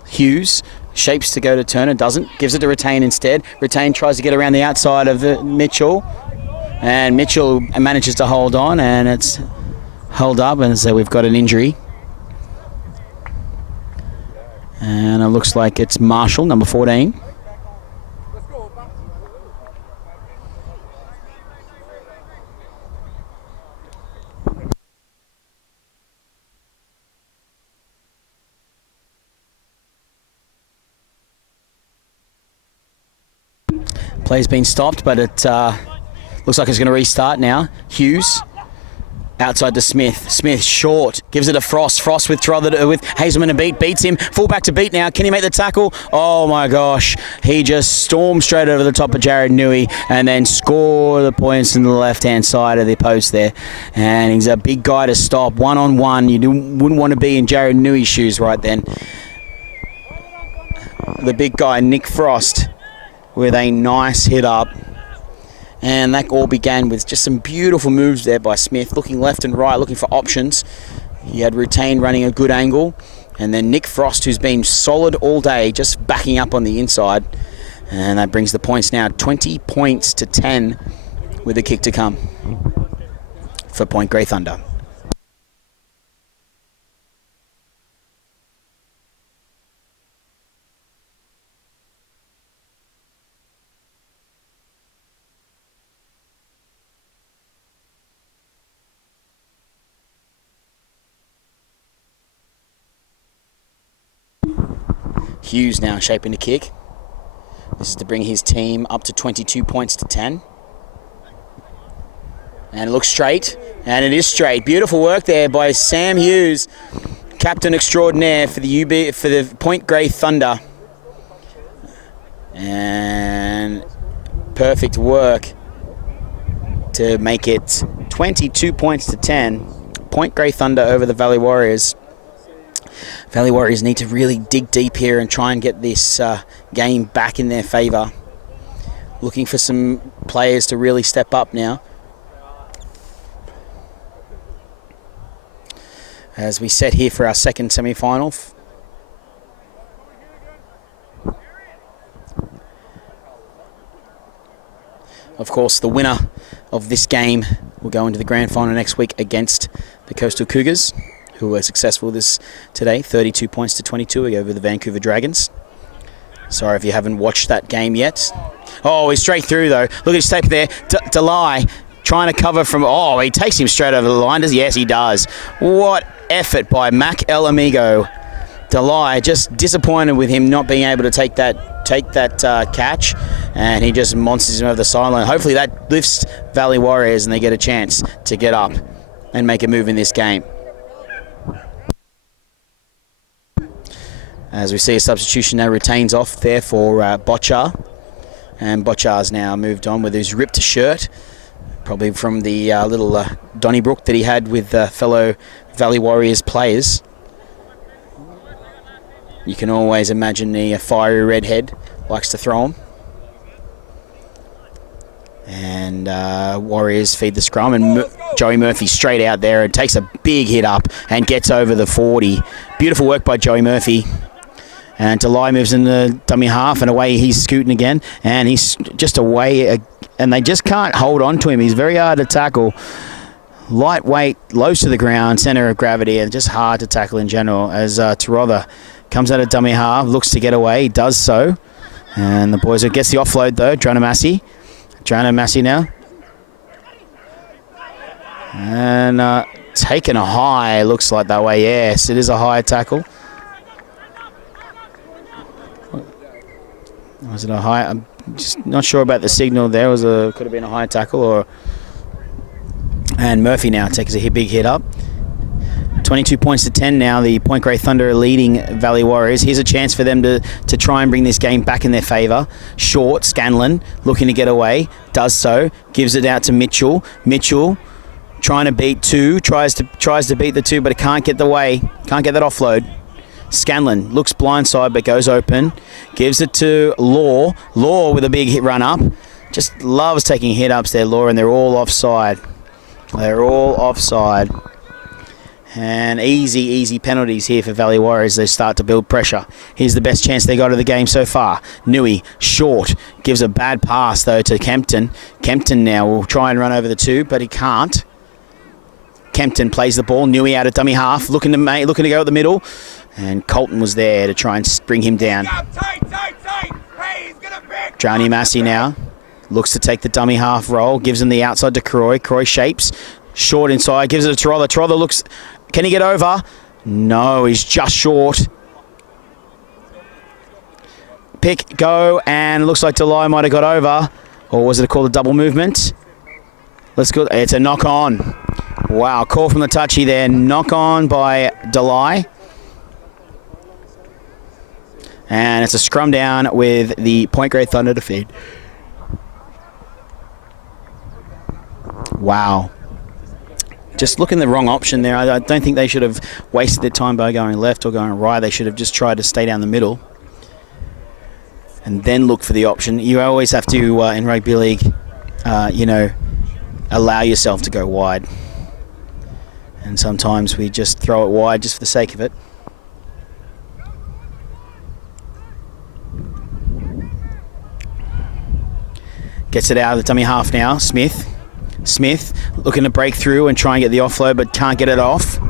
Hughes shapes to go to Turner, doesn't. Gives it to Retain instead. Retain tries to get around the outside of Mitchell. And Mitchell manages to hold on, and it's held up, and so we've got an injury. And it looks like it's Marshall, number 14. Play's been stopped, but it looks like it's going to restart now. Hughes outside to Smith. Smith short, gives it to Frost. Frost with Hazelman to beat, beats him. Full back to beat now. Can he make the tackle? Oh my gosh. He just stormed straight over the top of Jared Newey and then score the points on the left-hand side of the post there. And he's a big guy to stop. One-on-one. You wouldn't want to be in Jared Newey's shoes right then. The big guy, Nick Frost, with a nice hit up. And that all began with just some beautiful moves there by Smith, looking left and right, looking for options. He had Rutain running a good angle. And then Nick Frost, who's been solid all day, just backing up on the inside. And that brings the points now 20 points to 10 with a kick to come for Point Grey Thunder. Hughes now shaping the kick. This is to bring his team up to 22 points to 10. And it looks straight, and it is straight. Beautiful work there by Sam Hughes, captain extraordinaire for the Point Grey Thunder. And perfect work to make it 22 points to 10. Point Grey Thunder over the Valley Warriors. Valley Warriors need to really dig deep here and try and get this game back in their favour. Looking for some players to really step up now. As we set here for our second semi-final. Of course, the winner of this game will go into the grand final next week against the Coastal Cougars, who were successful today, 32 points to 22 over the Vancouver Dragons. Sorry if you haven't watched that game yet. Oh, he's straight through though. Look at his tape there. Delay trying to cover from. Oh, he takes him straight over the line. Yes, he does. What effort by Mac El Amigo. Delay just disappointed with him not being able to take that catch, and he just monsters him over the sideline. Hopefully that lifts Valley Warriors and they get a chance to get up and make a move in this game. As we see a substitution now, Retains off there for Botchar. And Botchar's now moved on with his ripped shirt, probably from the little Donnybrook that he had with fellow Valley Warriors players. You can always imagine the fiery redhead likes to throw them. And Warriors feed the scrum, and Joey Murphy straight out there and takes a big hit up and gets over the 40. Beautiful work by Joey Murphy. And Delay moves in the dummy half, and away he's scooting again. And he's just away, and they just can't hold on to him. He's very hard to tackle. Lightweight, low to the ground, centre of gravity, and just hard to tackle in general. As Tarotha comes out of dummy half, looks to get away, does so. And the boys gets the offload though, Massey now. And taking a high, looks like that way. Yes, it is a high tackle. Was it a high? I'm just not sure about the signal there. Could have been a high tackle. And Murphy now takes a big hit up. 22 points to 10 now. The Point Grey Thunder are leading Valley Warriors. Here's a chance for them to try and bring this game back in their favour. Short, Scanlon looking to get away. Does so. Gives it out to Mitchell. Mitchell trying to beat two. Tries to beat the two, but it can't get the way. Can't get that offload. Scanlon looks blindside but goes open. Gives it to Law. Law with a big hit run up. Just loves taking hit ups there, Law, and they're all offside. And easy penalties here for Valley Warriors. They start to build pressure. Here's the best chance they got of the game so far. Nui, short, gives a bad pass though to Kempton. Kempton now will try and run over the two, but he can't. Kempton plays the ball. Nui out of dummy half, looking to go at the middle. And Colton was there to try and bring him down. Johnny Massey now looks to take the dummy half roll. Gives him the outside to Croy. Croy shapes. Short inside. Gives it to Tarotha. Tarotha looks... Can he get over? No, he's just short. Pick, go, and looks like Delay might have got over. Or was it called a double movement? Let's go. It's a knock on. Wow, call from the touchy there. Knock on by Delay. And it's a scrum down with the Point Grey Thunder to feed. Wow. Just looking the wrong option there. I don't think they should have wasted their time by going left or going right. They should have just tried to stay down the middle and then look for the option. You always have to, in rugby league, allow yourself to go wide. And sometimes we just throw it wide just for the sake of it. Gets it out of the dummy half now. Smith looking to break through and try and get the offload, but can't get it off.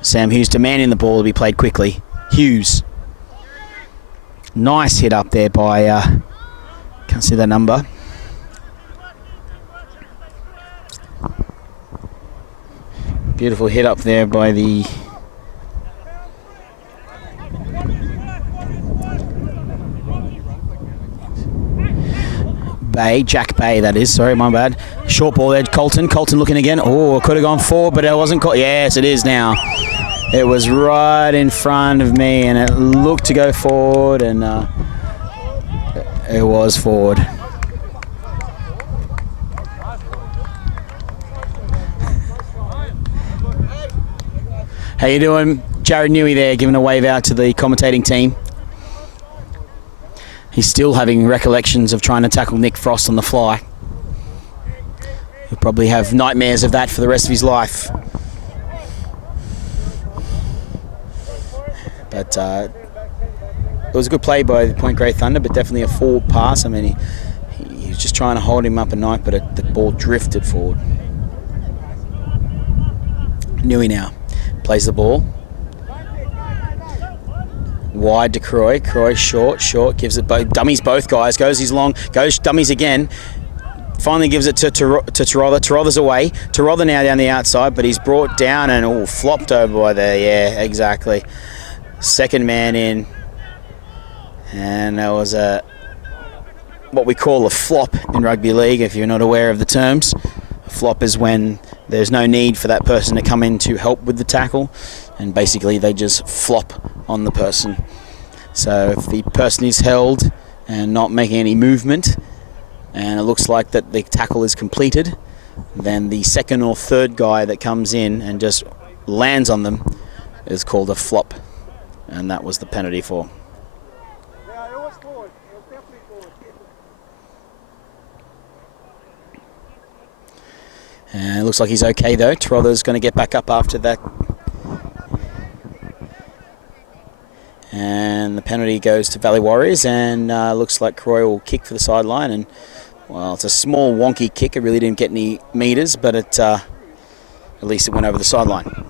Sam Hughes demanding the ball to be played quickly. Hughes. Nice hit up there by, can't see the number. Beautiful hit up there by the Jack Bay, that is. Sorry, my bad. Short ball there, Colton looking again. Oh, could have gone forward, but it wasn't caught. Yes, it is now. It was right in front of me, and it looked to go forward, and it was forward. How you doing? Jared Newey there, giving a wave out to the commentating team. He's still having recollections of trying to tackle Nick Frost on the fly. He'll probably have nightmares of that for the rest of his life. But it was a good play by the Point Grey Thunder, but definitely a forward pass. I mean, he was just trying to hold him up a night, but the ball drifted forward. Newey now plays the ball. Wide to Croy. Croy short, gives it both. Dummies both guys. Goes his long. Goes dummies again. Finally gives it to Tarotha. Tarotha's away. Tarotha now down the outside, but he's brought down and flopped over by there. Yeah, exactly. Second man in. And that was what we call a flop in rugby league, if you're not aware of the terms. A flop is when there's no need for that person to come in to help with the tackle, and basically they just flop on the person. So if the person is held and not making any movement, and it looks like that the tackle is completed, then the second or third guy that comes in and just lands on them is called a flop, and that was the penalty for. And it looks like he's okay though. Tarotha's going to get back up after that. And the penalty goes to Valley Warriors, and looks like Croy will kick for the sideline. And well, it's a small wonky kick. It really didn't get any metres, but at least it went over the sideline.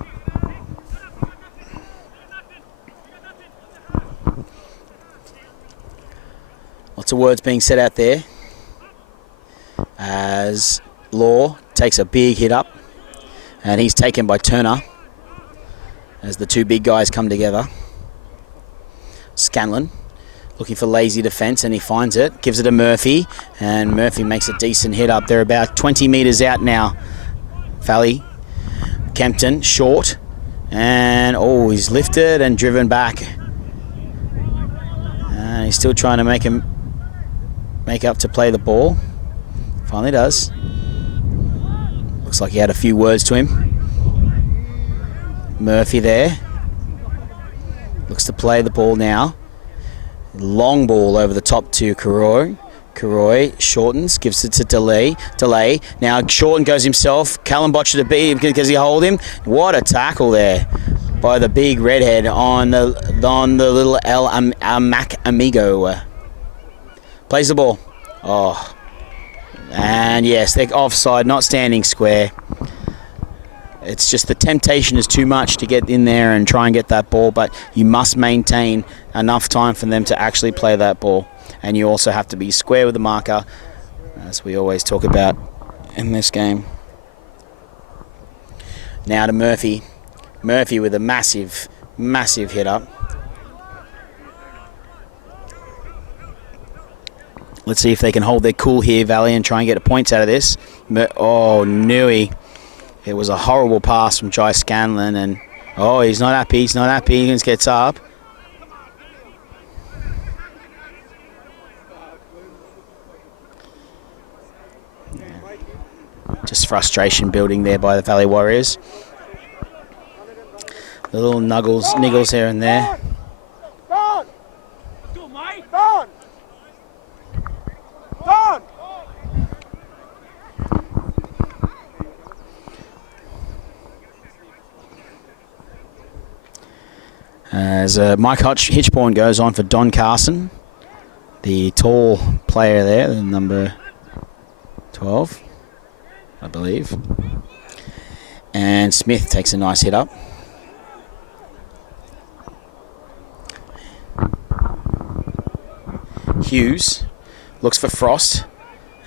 Lots of words being said out there as Law takes a big hit up, and he's taken by Turner as the two big guys come together. Scanlon looking for lazy defence, and he finds it, gives it to Murphy, and Murphy makes a decent hit up. They're about 20 metres out now. Valley, Kempton, short, and he's lifted and driven back. And he's still trying to make up to play the ball. Finally does. Looks like he had a few words to him. Murphy there. Looks to play the ball now. Long ball over the top to Karoy. Karoy shortens, gives it to Delay. Now Shorten goes himself. Callum botched it a bit because he hold him. What a tackle there by the big redhead on the little Mac Amigo. Plays the ball. And yes, they're offside, not standing square. It's just the temptation is too much to get in there and try and get that ball, but you must maintain enough time for them to actually play that ball. And you also have to be square with the marker, as we always talk about in this game. Now to Murphy. Murphy with a massive, massive hit up. Let's see if they can hold their cool here, Valley, and try and get points out of this. Newey. It was a horrible pass from Jai Scanlon, and he's not happy. He just gets up. Just frustration building there by the Valley Warriors. The little niggles here and there. as Mike Hitchborn goes on for Don Carson, the tall player there, the number 12, I believe. And Smith takes a nice hit up. Hughes looks for Frost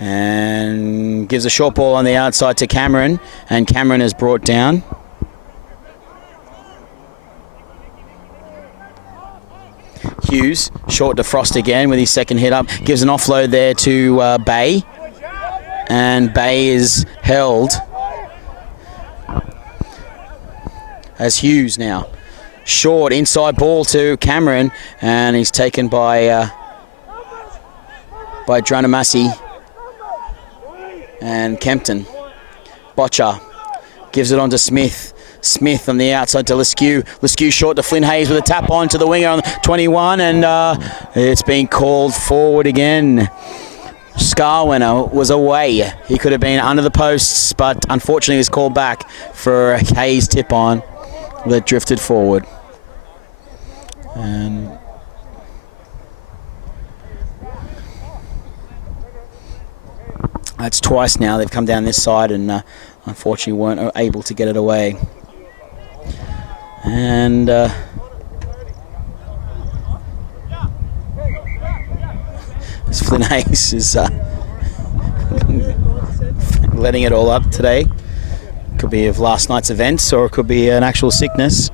and gives a short ball on the outside to Cameron, and Cameron is brought down. Hughes short to Frost again with his second hit up, gives an offload there to Bay, and Bay is held as Hughes now. Short inside ball to Cameron, and he's taken by Dranamasi and Kempton. Botcher gives it on to Smith. Smith on the outside to Leskew. Leskew short to Flynn Hayes with a tap on to the winger on 21, and it's been called forward again. Scarwinner was away. He could have been under the posts, but unfortunately he was called back for a Hayes tip on that drifted forward. And that's twice now they've come down this side and unfortunately weren't able to get it away. And Flynn Hayes is letting it all up today. Could be of last night's events, or it could be an actual sickness.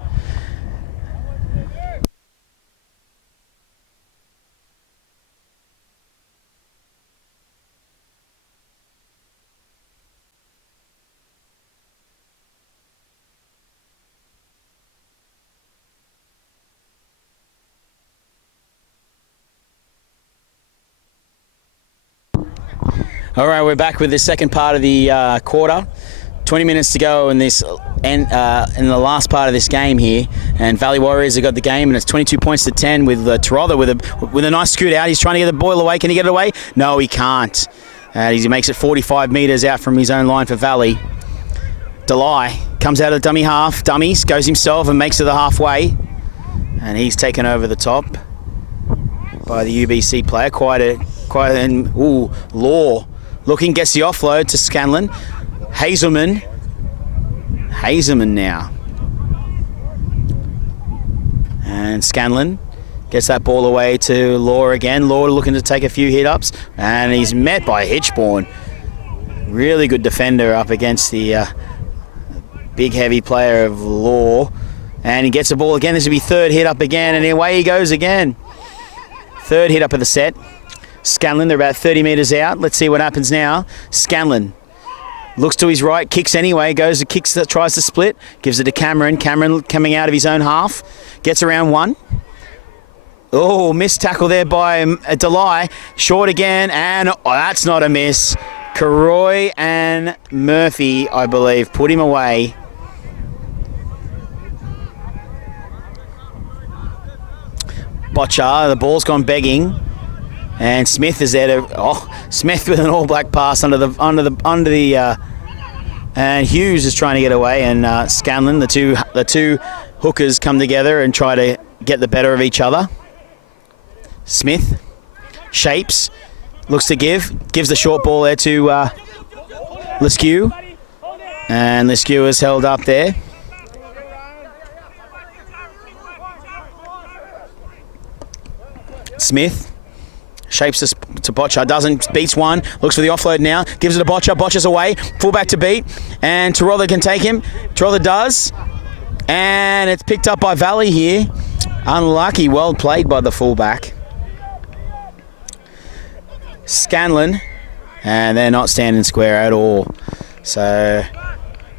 All right, we're back with the second part of the quarter. 20 minutes to go in this in the last part of this game here, and Valley Warriors have got the game, and it's 22 points to 10 with Tarotha with a nice scoot out. He's trying to get the ball away. Can he get it away? No, he can't. He makes it 45 metres out from his own line for Valley. Delay comes out of the dummy half. Dummies goes himself and makes it the halfway, and he's taken over the top by the UBC player. Law looking, gets the offload to Scanlon. Hazelman now. And Scanlon gets that ball away to Law again. Law looking to take a few hit-ups, and he's met by Hitchborn. Really good defender up against the big, heavy player of Law. And he gets the ball again. This will be third hit-up again, and away he goes again. Third hit-up of the set. Scanlon, they're about 30 metres out. Let's see what happens now. Scanlon looks to his right, kicks anyway, tries to split, gives it to Cameron. Cameron coming out of his own half, gets around one. Oh, missed tackle there by Delay. Short again, and that's not a miss. Karoy and Murphy, I believe, put him away. Botcher, the ball's gone begging. And Smith is there to Smith with an All Black pass under the and Hughes is trying to get away, and Scanlon, the two hookers come together and try to get the better of each other. Smith shapes, looks to gives the short ball there to Leskew, and Leskew is held up there. Smith shapes this to Botcher, beats one, looks for the offload now, gives it to Botcher, Botcher's away, fullback to beat, and Tarotha can take him. Tarotha does, and it's picked up by Valley here. Unlucky, well played by the fullback. Scanlon, and they're not standing square at all. So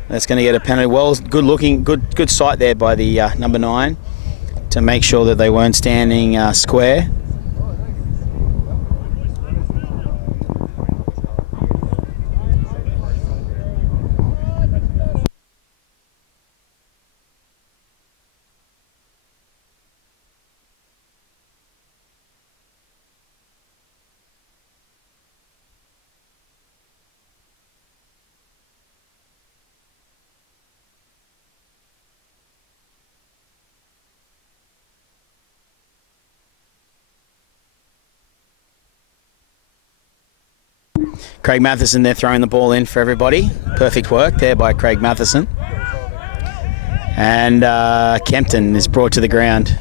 that's going to get a penalty. Well, good sight there by the number 9 to make sure that they weren't standing square. Craig Matheson there throwing the ball in for everybody. Perfect work there by Craig Matheson. And Kempton is brought to the ground.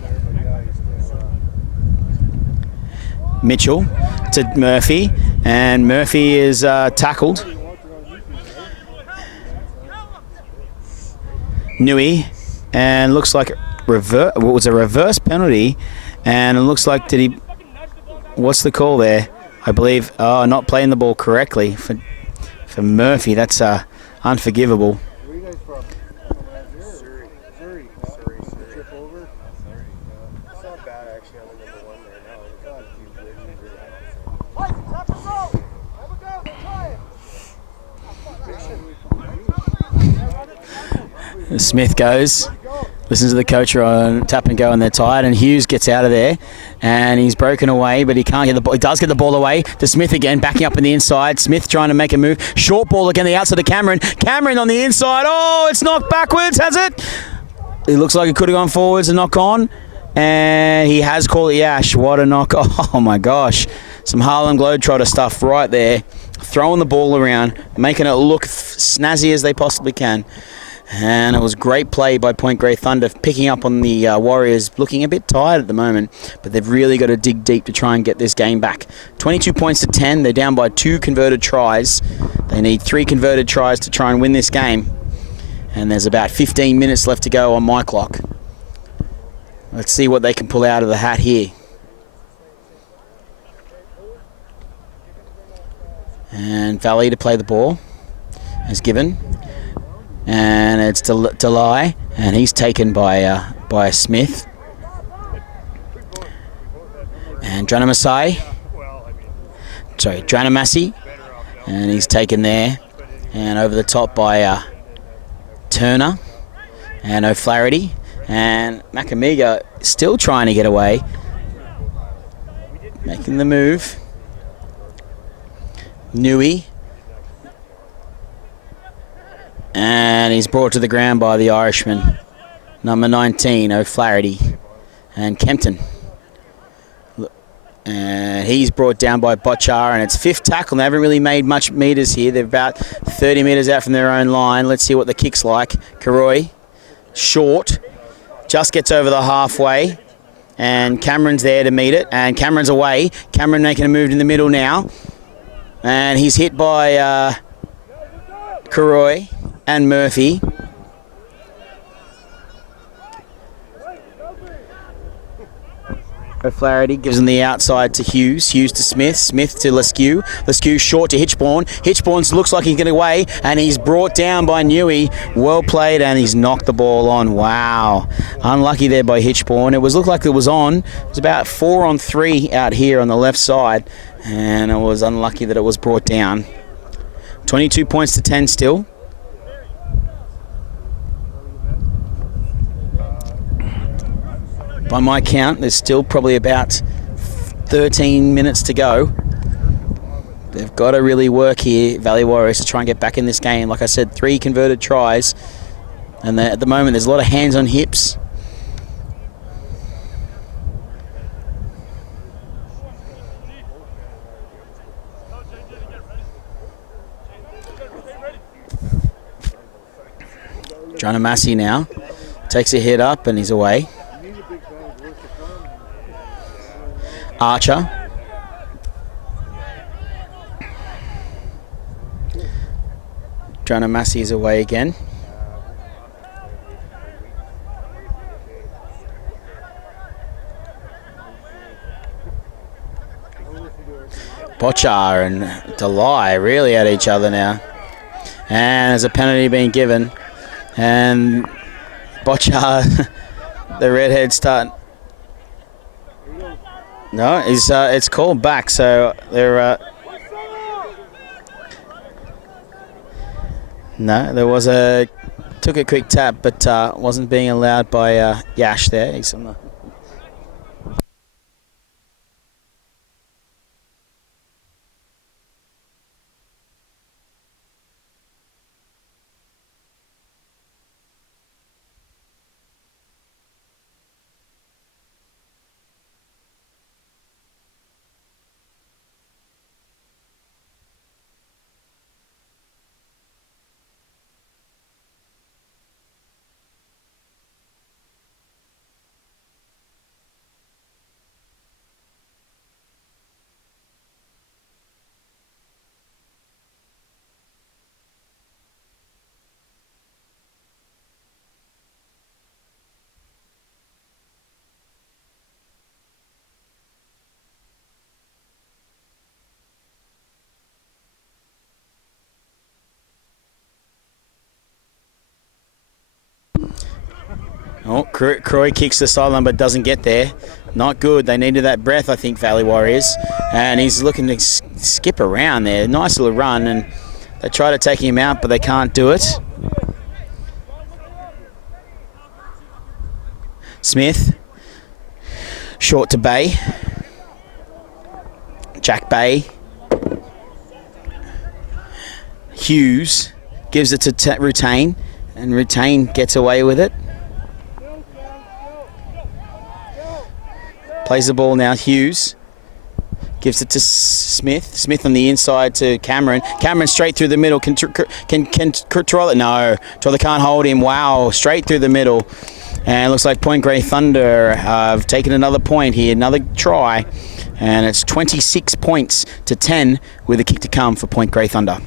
Mitchell to Murphy, and Murphy is tackled. Nui, and looks like it was a reverse penalty, and it looks like what's the call there? I believe not playing the ball correctly for Murphy. That's unforgivable. Smith goes, listens to the coach on tap and go, and they're tired. And Hughes gets out of there, and he's broken away, but he can't get the ball. He does get the ball away to Smith again, backing up on the inside. Smith trying to make a move. Short ball again, the outside to Cameron. Cameron on the inside. Oh, it's knocked backwards, has it? It looks like it could have gone forwards and knock on, and he has called it Yash. What a knock! Oh my gosh, some Harlem Globetrotter stuff right there. Throwing the ball around, making it look snazzy as they possibly can. And it was great play by Point Grey Thunder, picking up on the Warriors, looking a bit tired at the moment, but they've really got to dig deep to try and get this game back. 22 points to 10. They're down by 2 converted tries. They need 3 converted tries to try and win this game. And there's about 15 minutes left to go on my clock. Let's see what they can pull out of the hat here. And Valley to play the ball is given. And it's Delay, and he's taken by Smith. And Dranamassi, and he's taken there. And over the top by Turner and O'Flaherty. And Macamiga still trying to get away. Making the move. Nui. And he's brought to the ground by the Irishman. Number 19, O'Flaherty. And Kempton. And he's brought down by Botchar, and it's 5th tackle. They haven't really made much meters here. They're about 30 meters out from their own line. Let's see what the kick's like. Karoi, short, just gets over the halfway. And Cameron's there to meet it, and Cameron's away. Cameron making a move in the middle now. And he's hit by Karoi and Murphy. O'Flaherty gives him the outside to Hughes. Hughes to Smith. Smith to Leskew. Leskew short to Hitchborn. Hitchborn looks like he's getting away, and he's brought down by Newey. Well played, and he's knocked the ball on. Wow. Unlucky there by Hitchborn. It looked like it was on. It was about 4 on 3 out here on the left side, and it was unlucky that it was brought down. 22 points to 10 still. By my count, there's still probably about 13 minutes to go. They've got to really work here, Valley Warriors, to try and get back in this game. Like I said, 3 converted tries. And at the moment, there's a lot of hands on hips. Massey now takes a hit up, and he's away. Archer. Massey is away again. Botchar and Delay really at each other now. And there's a penalty being given. And Botchar, the redhead start. No, it's called back, so they're... No, there was took a quick tap, but wasn't being allowed by Yash there. He's on the... Oh, Croy kicks the sideline but doesn't get there. Not good. They needed that breath, I think, Valley Warriors. And he's looking to skip around there. Nice little run, and they try to take him out, but they can't do it. Smith. Short to Bay. Jack Bay. Hughes gives it to Retain, and Retain gets away with it. Plays the ball now, Hughes. Gives it to Smith. Smith on the inside to Cameron. Cameron straight through the middle. Can Troller? No, Troller can't hold him. Wow, straight through the middle. And it looks like Point Grey Thunder have taken another point here, another try. And it's 26 points to 10 with a kick to come for Point Grey Thunder.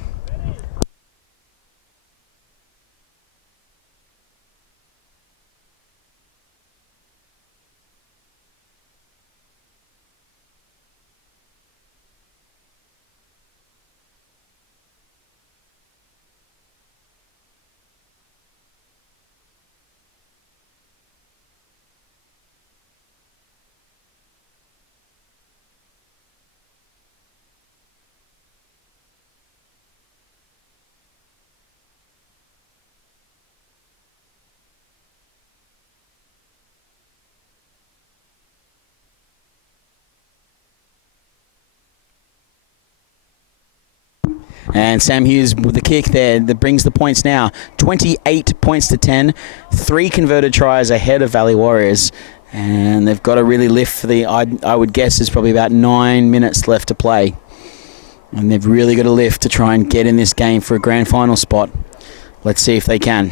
And Sam Hughes with the kick there that brings the points now. 28 points to 10. 3 converted tries ahead of Valley Warriors. And they've got to really lift for the, I would guess there's probably about 9 minutes left to play. And they've really got to lift to try and get in this game for a grand final spot. Let's see if they can.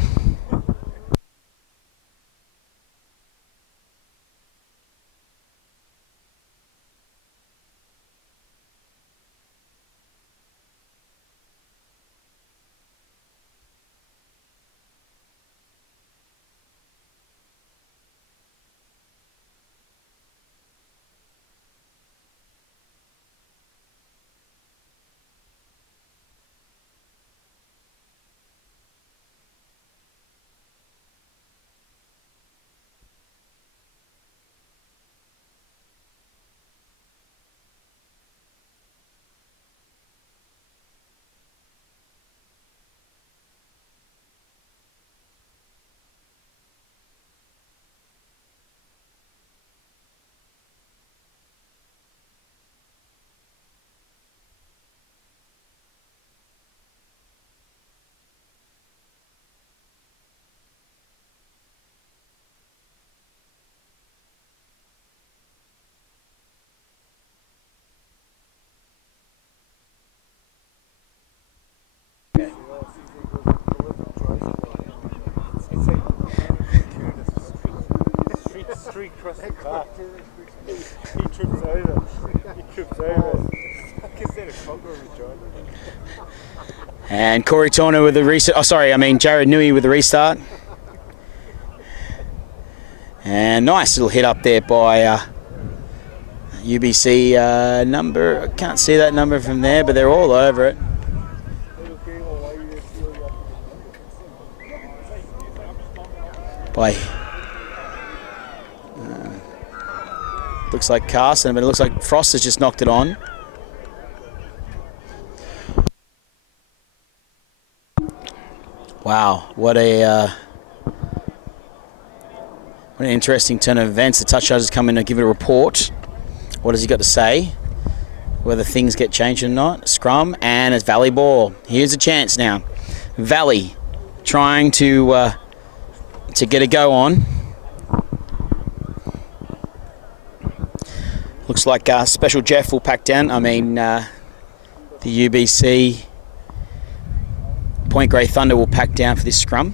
And Corey Turner with the restart. Jared Nui with the restart. And nice little hit up there by UBC number. I can't see that number from there, but they're all over it. Looks like Carson, but it looks like Frost has just knocked it on. Wow, what an interesting turn of events. The touch judge has come in to give it a report. What has he got to say? Whether things get changed or not. Scrum, and it's Valley ball. Here's a chance now. Valley trying to get a go on. Looks like Special Jeff will pack down. The UBC Point Grey Thunder will pack down for this scrum.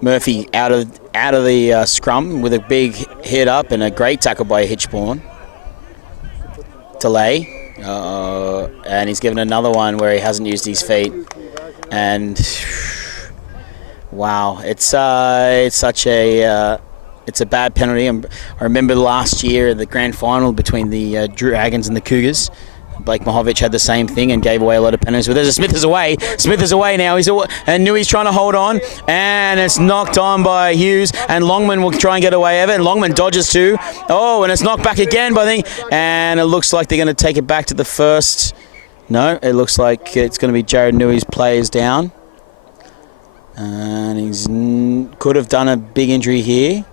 Murphy out of the scrum with a big hit up and a great tackle by Hitchborn. Delay. And he's given another one where he hasn't used his feet. And wow, it's a bad penalty. I remember last year the grand final between the Dragons and the Cougars. Blake Mahovich had the same thing and gave away a lot of penalties. But there's a Smith is away. Smith is away now. And Nui's trying to hold on. And it's knocked on by Hughes. And Longman will try and get away of it. And Longman dodges too. Oh, and it's knocked back again by the... And it looks like they're going to take it back to the first. No, it looks like it's going to be Jared Nui's players down. And he's could have done a big injury here.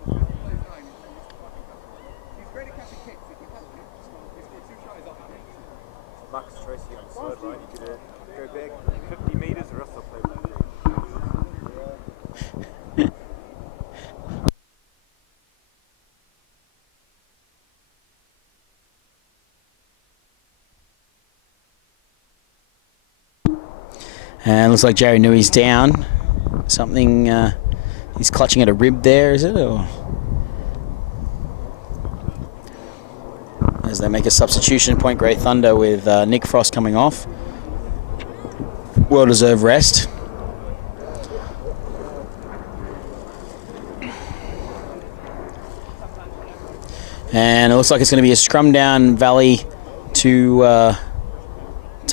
And looks like Jerry Nui's down. Something, he's clutching at a rib there, is it? Or as they make a substitution, Point Grey Thunder with Nick Frost coming off. Well-deserved rest. And it looks like it's going to be a scrum down Valley to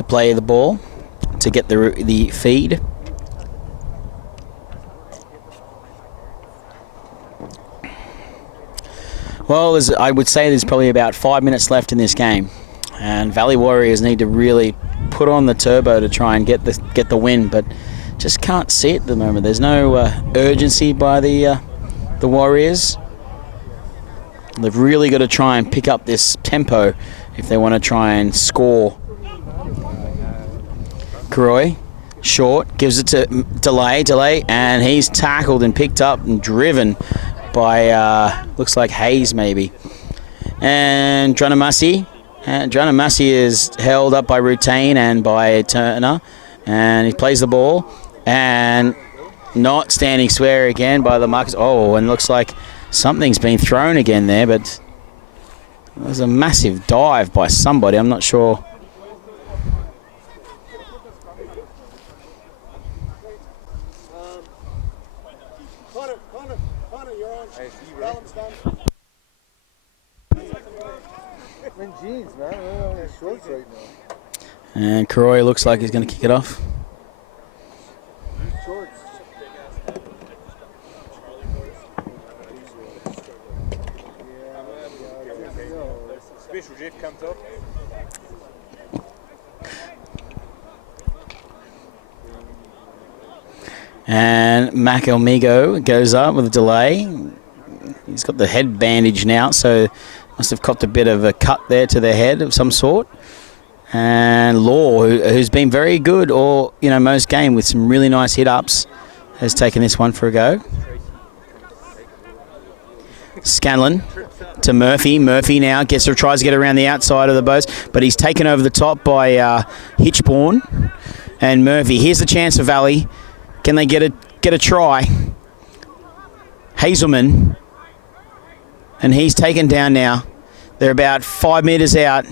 play the ball, to get the feed. Well, I would say there's probably about 5 minutes left in this game, and Valley Warriors need to really put on the turbo to try and get the win, but just can't see it at the moment. There's no urgency by the Warriors. They've really got to try and pick up this tempo if they want to try and score. Karoy, short, gives it to Delay, and he's tackled and picked up and driven by, looks like Hayes maybe. And Dranamasi is held up by Rutain and by Turner, and he plays the ball, and not standing square again by the Marcus. Oh, and looks like something's been thrown again there, but there's a massive dive by somebody. I'm not sure. And Karoy looks like he's going to kick it off. And Mac Elmigo goes up with a delay. He's got the head bandage now, so must have copped a bit of a cut there to the head of some sort. And Law, who's been very good most game with some really nice hit-ups, has taken this one for a go. Scanlon to Murphy. Murphy now tries to get around the outside of the boat, but he's taken over the top by Hitchborn. And Murphy, here's the chance for Valley. Can they get a try? Hazelman, and he's taken down now. They're about 5 metres out.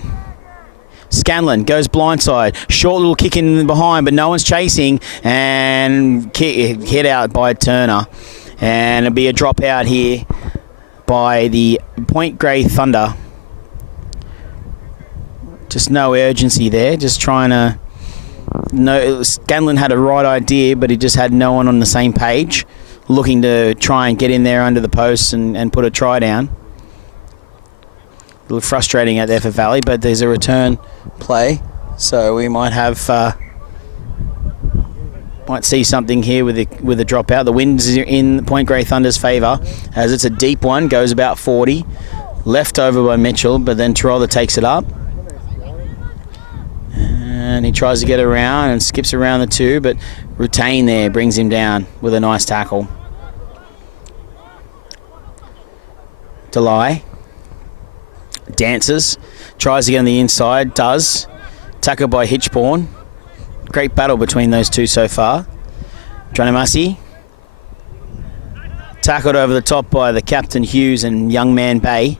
Scanlon goes blindside. Short little kick in behind, but no one's chasing. And hit out by Turner. And it'll be a drop out here by the Point Grey Thunder. Just no urgency there. Just trying to... No, Scanlon had a right idea, but he just had no one on the same page, looking to try and get in there under the posts and put a try down. A little frustrating out there for Valley, but there's a return play, so we might see something here with a dropout. The wind's in Point Grey Thunder's favour, as it's a deep one, goes about 40, left over by Mitchell, but then Tirola takes it up. And he tries to get around and skips around the two, but Rutain there brings him down with a nice tackle. Delay dances, tries to get on the inside, does. Tackled by Hitchborn. Great battle between those two so far. Dranamasi tackled over the top by the Captain Hughes and young man Bay.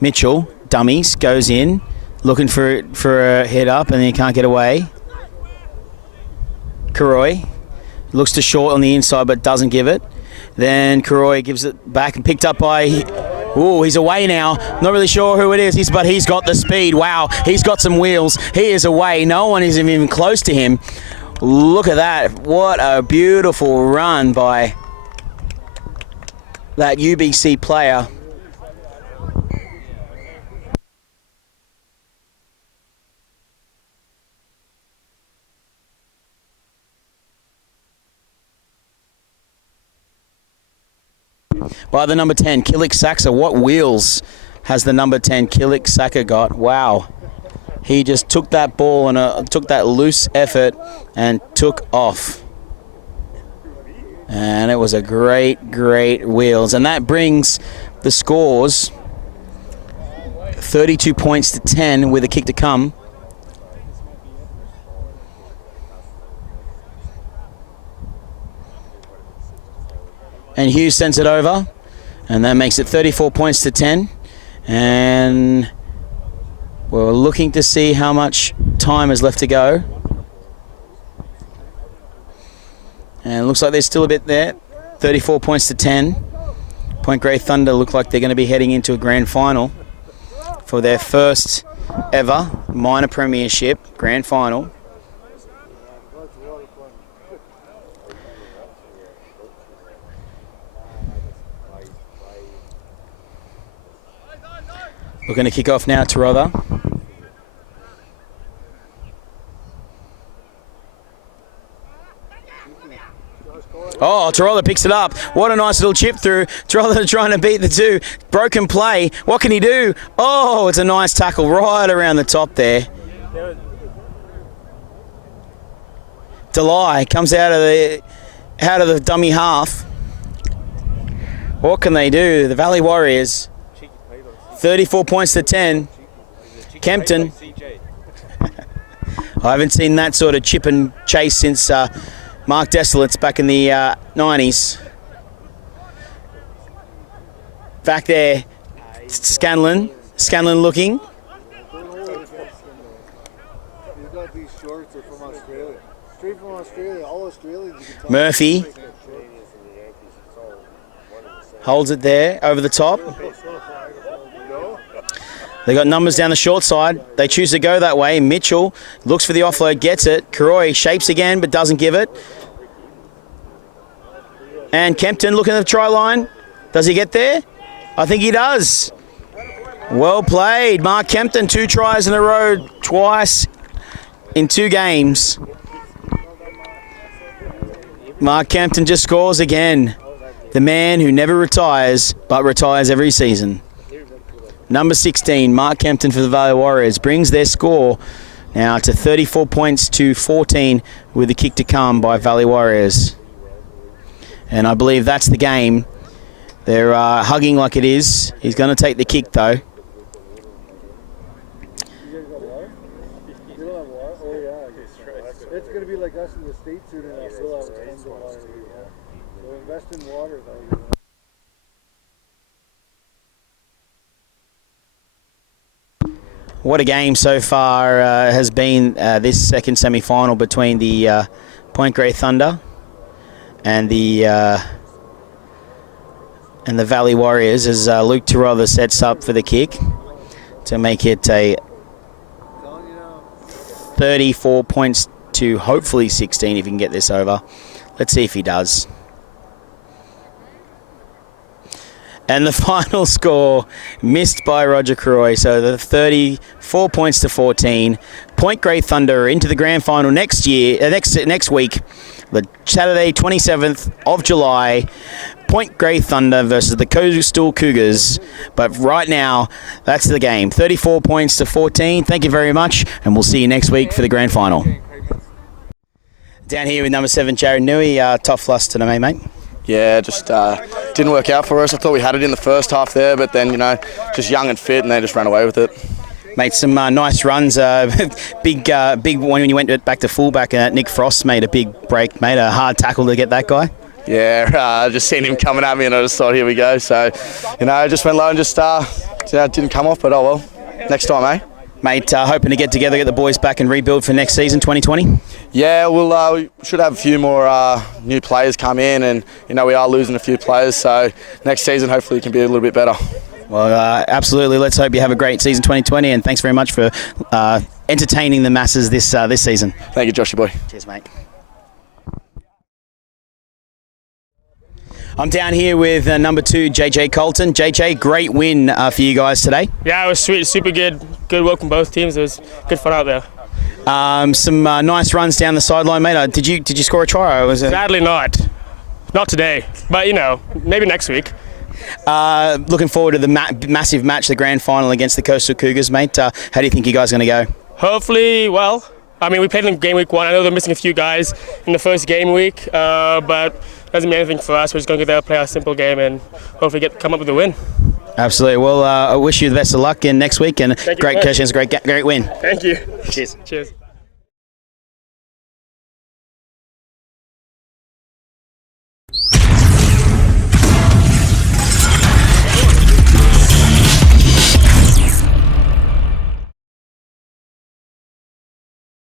Mitchell dummies, goes in. Looking for a head up, and then he can't get away. Karoy looks to short on the inside, but doesn't give it. Then Karoy gives it back and picked up by Ooh, he's away now. Not really sure who it is, but he's got the speed. Wow, he's got some wheels. He is away. No one is even close to him. Look at that. What a beautiful run by that UBC player. By the number 10, Killick Saxa. What wheels has the number 10 Killick Saxa got? Wow. He just took that ball and took that loose effort and took off. And it was a great, great wheels. And that brings the scores 32 points to 10 with a kick to come. And Hughes sends it over. And that makes it 34 points to 10. And we're looking to see how much time is left to go. And it looks like there's still a bit there. 34 points to 10. Point Grey Thunder look like they're going to be heading into a grand final for their first ever minor premiership grand final. We're going to kick off now, THUwWAR. Oh, THUwWAR picks it up. What a nice little chip through. THUwWAR trying to beat the two. Broken play. What can he do? Oh, it's a nice tackle right around the top there. Delay comes out of the dummy half. What can they do? The Valley Warriors. 34 points to 10. Kempton. I haven't seen that sort of chip and chase since Mark Desolates back in the 90s. Back there, Scanlon. Scanlon looking. He's got these shorts are from Australia. Straight from Australia. All Australians. You can tell. Murphy holds it there over the top. They got numbers down the short side. They choose to go that way. Mitchell looks for the offload, gets it. Karoy shapes again, but doesn't give it. And Kempton looking at the try line. Does he get there? I think he does. Well played. Mark Kempton, 2 tries in a row, twice in 2 games. Mark Kempton just scores again. The man who never retires, but retires every season. Number 16, Mark Kempton for the Valley Warriors, brings their score now to 34 points to 14 with a kick to come by Valley Warriors. And I believe that's the game. They're hugging like it is. He's going to take the kick though. It's going to be like us in the States soon enough. We'll have tons of water. So invest in water though. What a game so far has been this second semi-final between the Point Grey Thunder and the Valley Warriors as Luke THUwWAR sets up for the kick to make it a 34 points to hopefully 16 if he can get this over. Let's see if he does. And the final score missed by Roger Croy. So the 34 points to 14. Point Grey Thunder into the grand final next week, the Saturday 27th of July. Point Grey Thunder versus the Coastal Cougars. But right now, that's the game. 34 points to 14. Thank you very much, and we'll see you next week for the grand final. Down here with number 7, Jared Newey. Tough loss today, mate. Yeah, just didn't work out for us. I thought we had it in the first half there, but then, just young and fit, and they just ran away with it. Made some nice runs. Big when you went back to fullback. Nick Frost made a big break, made a hard tackle to get that guy. Yeah, just seen him coming at me, and I just thought, here we go. So, just went low and just didn't come off, but oh well. Next time, eh? Mate, hoping to get together, get the boys back and rebuild for next season, 2020? Yeah, we should have a few more new players come in, and we are losing a few players, so next season hopefully it can be a little bit better. Well, absolutely. Let's hope you have a great season 2020, and thanks very much for entertaining the masses this season. Thank you, Joshy boy. Cheers, mate. I'm down here with number 2, JJ Colton. JJ, great win for you guys today. Yeah, it was sweet, super good. Good work from both teams. It was good fun out there. Some nice runs down the sideline, mate. Did you score a try? Or was it? Sadly not. Not today. But, maybe next week. Looking forward to the massive match, the grand final against the Coastal Cougars, mate. How do you think you guys are going to go? Hopefully, well, we played in game week 1. I know they're missing a few guys in the first game week, but it doesn't mean anything for us. We're just going to go there, play our simple game, and hopefully come up with a win. Absolutely. Well, I wish you the best of luck in next week, and Thank you great very much. questions, great win. Thank you. Cheers. Cheers.